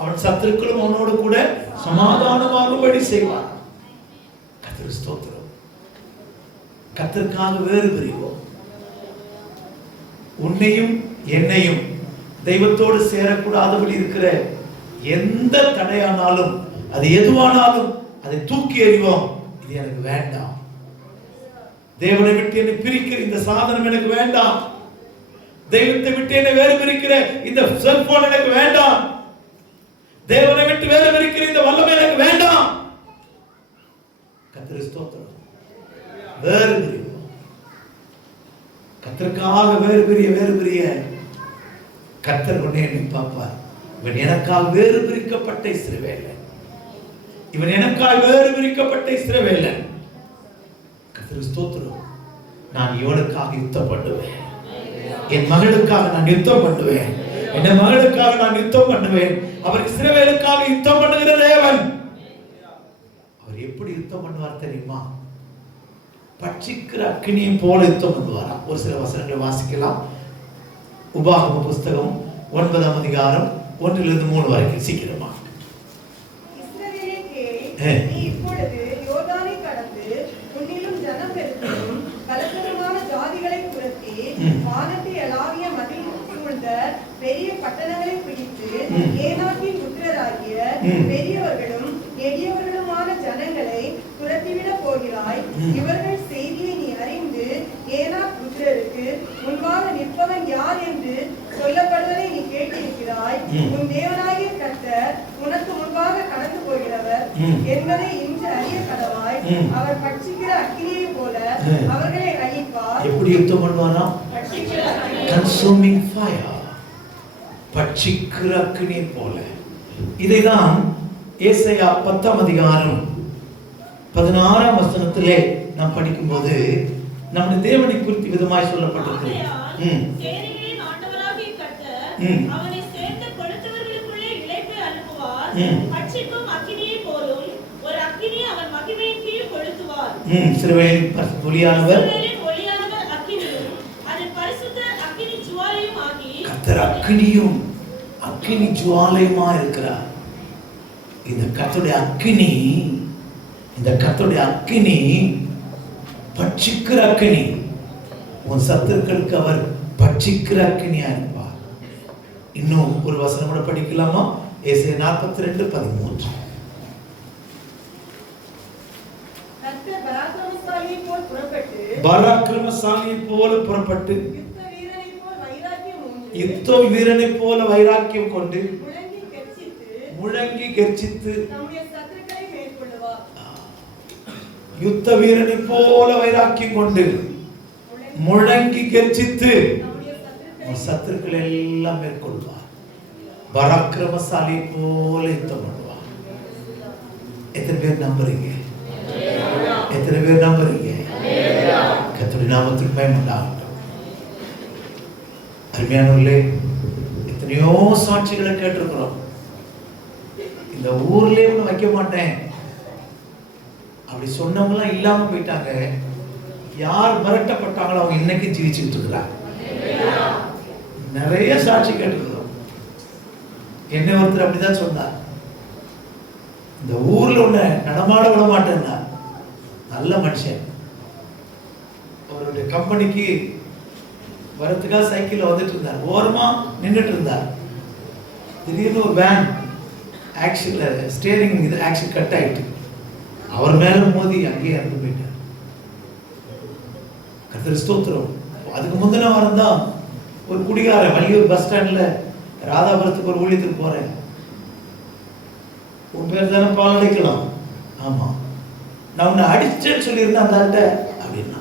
அவன் சத்துருக்களும் அவனோடு கூட சமாதானமாகும்படி செய்வார். கர்த்தருக்கு ஸ்தோத்திரம். கர்த்தருக்காக வேறு பிரிவோம். உன்னையும் என்னையும் தெய்வத்தோடு சேரக்கூடாதபடி இருக்கிற எந்த தடையானாலும், அது எதுவானாலும் அதை தூக்கி எறிவோம். இது எனக்கு வேண்டாம். தேவனை விட்டு என்னை பிரிக்கிற இந்த சாதனம் எனக்கு வேண்டாம். தெய்வத்தை விட்டு என்னை வேறு பிரிக்கிற இந்த செல்போன் எனக்கு வேண்டாம். தேவனை விட்டு வேறு பிரிக்கிற இந்த வல்லமை எனக்கு வேண்டாம். கர்த்தருக்கு ஸ்தோத்திரம். வேறு பிரிவோம். கர்த்தருக்காக வேறு பிரிய கர்த்தர் உன்னை எண்ணி பார்ப்பார். இவன் எனக்காக வேறு பிரிக்கப்பட்ட இஸ்ரவேலன், இவன் எனக்காக வேறு பிரிக்கப்பட்ட இஸ்ரவேலன். கர்த்தருக்கு ஸ்தோத்திரம். நான் இவனுக்காக யுத்தம் பண்ணுவேன். என் மகளுக்காக நான் யுத்தம் பண்ணுவேன். என் மகளுக்காக நான் யுத்தம் பண்ணுவேன். அவர் இஸ்ரவேலுக்காக யுத்தம் பண்ணுகிற தேவன். அவர் எப்படி யுத்தம் பண்ணுவார் தெரியுமா? பட்சிக்கிற அக்கினியை போல யுத்தம் பண்ணுவாராம். ஒரு சில வசனங்களை வாசிக்கலாம். உபாகம புஸ்தகம் 9ஆம் அதிகாரம் 1-3 வரைக்கும் சீக்கிரமா. நீ இப்பொழுது யோர்தானை கடந்து உன்னிலும் ஜனம் பெருக்கும் பலதரமான ஜாதிகளை துரத்தி வானத்தை அளாவிய மதில் சூழ்ந்த பெரிய பட்டணங்களை பிடித்து ஏனாக்கின் புத்திரராகிய பெரியவர்களும் எளியவர்களுமான ஜனங்களை துரத்திவிட போகிறாய். இவர்கள் செய்தியை நீ அறிந்து ஏனாக் புத்திரருக்கு முன்பாக நிற்பவன் யார் என்று சொல்லப்படுவதை நீ கேட்டிருக்கிறாய். உன் தேவனாகிய கர்த்தர் உனக்கு முன்பாக கடந்து போகிறவர் என்பதை இன்று அறிய கடவாய். அவர் பட்சிக்கிற அக்கினியை போல அவர்களை அழிப்பார். எப்படி யுத்தம் பண்ணுவாரா? Consuming fire. பட்சிக்கிற அக்கினியை போல. இதைதான் ஏசாயா 10ஆம் அதிகாரம் 16ஆம் வசனத்திலே நாம் படிக்கும்போது நம்முடைய தேவனை குறித்து விதமாய் சொல்லப்பட்டிருக்கிறது. சேனைகளின் ஆண்டவராகிய கர்த்தர் அவனை சேர்ந்த கொளுத்தவர்களுக்குள்ளே இளைப்பை அனுப்புவார். பட்சிக்கும் அக்கினியை போலும் ஒரு அக்கினி அவன் மகிமையின் கீழ் கொளுத்துவார். இஸ்ரவேலின் ஒளியானவர் அக்கினியும் அது பரிசுத்த அக்கினி ஜுவாலையும் ஆகி கர்த்தர் அக்கினியும் அக்கினி ஜுவாலையுமா இருக்கிறார். இந்த கர்த்தருடைய அக்கினி, இந்த கர்த்தருடைய அக்கினி பட்சிக்கிற அக்கினி. உன் சத்துருக்களுக்கு அவர் பட்சிக்கிற அக்கினியா இருப்பார். இன்னும் ஒரு வசனம் கூட படிக்கலாமா? ஏசாயா 42:13. கர்த்தர் பராக்கிரமசாலியை போல் புறப்பட்டு யுத்த வீரனை போல வைராக்கியம் கொண்டு முழங்கி கெர்ச்சித்து யுத்த வீரனை போல வைராக்கியம் கொண்டு முழங்கி கெர்ச்சித்து சத்துருக்களை எல்லாம் மேற்கொள்வார். பராக்கிரமசாலி போல யுத்தம் பண்ணுவார். எத்தனை பேர் நம்புறீங்க? எத்தனை பேர் நம்புறீங்க? கர்த்தருடைய நாமத்துக்கு மகிமை உண்டாகட்டும். அருமையானவர்களே, எத்தனையோ சாட்சிகளை கேட்டிருக்கிறோம். இந்த ஊர்லயே ஒண்ணு வைக்க மாட்டேன் அப்படி சொன்னவங்க எல்லாம் இல்லாம போயிட்டாங்க. யார் மிரட்டப்பட்டாங்களோ அவங்க இன்னைக்கு ஜீவிச்சுட்டு இருக்கிறாங்க. நிறைய சாட்சி கேட்டிருக்கிறோம். என்ன ஒருத்தர் அப்படிதான் சொன்னார், இந்த ஊர்ல ஒண்ணு நடமாட விட மாட்டேன்னா. நல்ல மனுஷன். அவருடைய கம்பெனிக்கு வரத்துக்காக சைக்கிள்ல வந்துட்டு இருந்தார். ஓரமா நின்றுட்டு இருந்தார். திடீர்னு ஒரு வேன் ஆக்சிடென்ட்ல ஸ்டீரிங் இது ஆக்சிடென்ட் கட் ஆயிட்டு அவர் மேல மோதி அங்கேயே இறந்து போயிட்டார். கர்த்தர் ஸ்தோத்திரம். அதுக்கு முந்தின வாரம் தான் ஒரு குடிகாரன் வள்ளியூர் பஸ் ஸ்டாண்ட்ல ராதாபுரத்துக்கு ஒரு ஊழியத்துக்கு போறேன். உன் பேர் தானே பால் அடிக்கலாம். ஆமா, நான் உன்னை அடிச்சேன்னு சொல்லியிருந்தேன் அந்த ஆள்கிட்ட அப்படின்னா.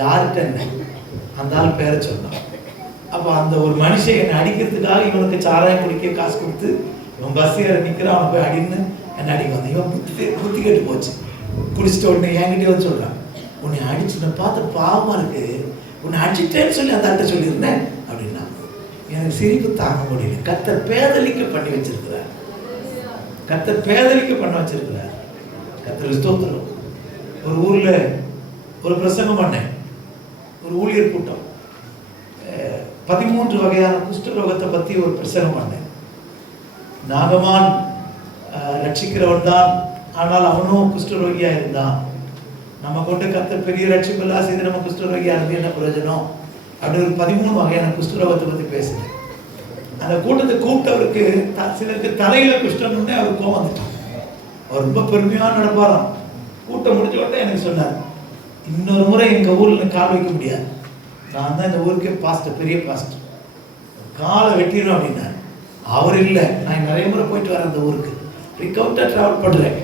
யார்கிட்ட? அந்த ஆள் பேரை சொன்னான். அப்போ அந்த ஒரு மனுஷன் என்னை அடிக்கிறதுக்காக இவனுக்கு சாராயம் குடிக்க காசு கொடுத்து இவன் பஸ் ஏற நிற்கிறான். அவன் போய் அடின்னு என்னை அடிக்க வந்தான். இவன் புத்தி கெட்டு போச்சு. குடிச்சிட்ட உடனே என்கிட்ட வந்து சொல்றான், உன்னை அடிச்சுன்னு பார்த்து பாவமா இருக்கு, உன்னை அடிச்சிட்டேன்னு சொல்லி அந்த ஆள்கிட்ட சொல்லியிருந்தேன் அப்படின்னா. எனக்கு சிரிப்பு தாங்க முடியல. கர்த்தர் பேதலிக்க பண்ணி வச்சிருக்கிறார். கர்த்தர் பேதலிக்க பண்ண வச்சிருக்கிறார். கர்த்தர் ஸ்தோத்திரம். ஒரு ஊர்ல ஒரு பிரசங்கம் பண்ணேன். ஒரு ஊழியர் கூட்டம் 13 வகையான குஷ்டரோகத்தை பத்தி ஒரு பிரசங்கம் பண்ணேன். நாகமான் ரட்சிக்கிறவன் தான், ஆனால் அவனும் குஷ்டரோகியா இருந்தான். நம்ம கொண்டு கர்த்தர் பெரிய ரட்சிப்பெல்லாம் செய்து நம்ம குஷ்டரோகியா இருந்து என்ன பிரயோஜனம் அப்படி ஒரு 13 வகையான குஷ்டரோகத்தை பத்தி பேசுறேன். அந்த கூட்டத்தை கூப்பிட்டவருக்கு சிலருக்கு தலையில குஷ்டம்னு அவர் கோவம் வந்துட்டான். அவர் ரொம்ப பெருமையா நடப்பாராம். கூட்டம் முடிஞ்ச உடனே எனக்கு சொன்னார், இன்னொரு முறை எங்க ஊர்ல கால் வைக்க முடியாது, நான் தான் இந்த ஊருக்கே பாஸ்டர், பெரிய பாஸ்டர், காலை வெட்டிடணும் அப்படின்னா. அவர் இல்லை, நான் நிறைய முறை போயிட்டு வரேன் அந்த ஊருக்கு, ஃப்ரீக்வெண்ட்டாக ட்ராவல் பண்ணுறேன்.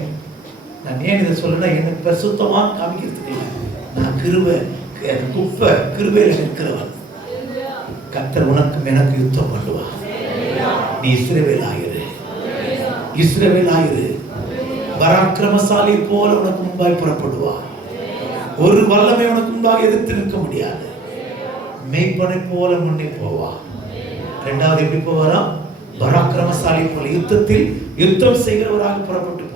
நான் ஏன் இதை சொல்லணும்னா எனக்கு பரிசுத்தமாக காமிக்கிறதுக்கு இல்லை, நான் குப்பை கிருபையில் இருக்கிறவன். கர்த்தர் உனக்கும் எனக்கு யுத்தம் பண்ணுவா. நீ இஸ்ரவேல் ஆயிரு, இஸ்ரவேல் ஆயிரு. பராக்கிரமசாலி போல உனக்கு முன்பாய் புறப்படுவா. ஒரு வல்லமை உனக்கு முன்பாக எதிர்த்து நிற்க முடியாது. மெய்ப்பனை போல முன்னே போவா. இரண்டாவது எப்படி போவாராம்? பராக்கிரமசாலி போல யுத்தத்தில் யுத்தம் செய்கிறவராக புறப்பட்டு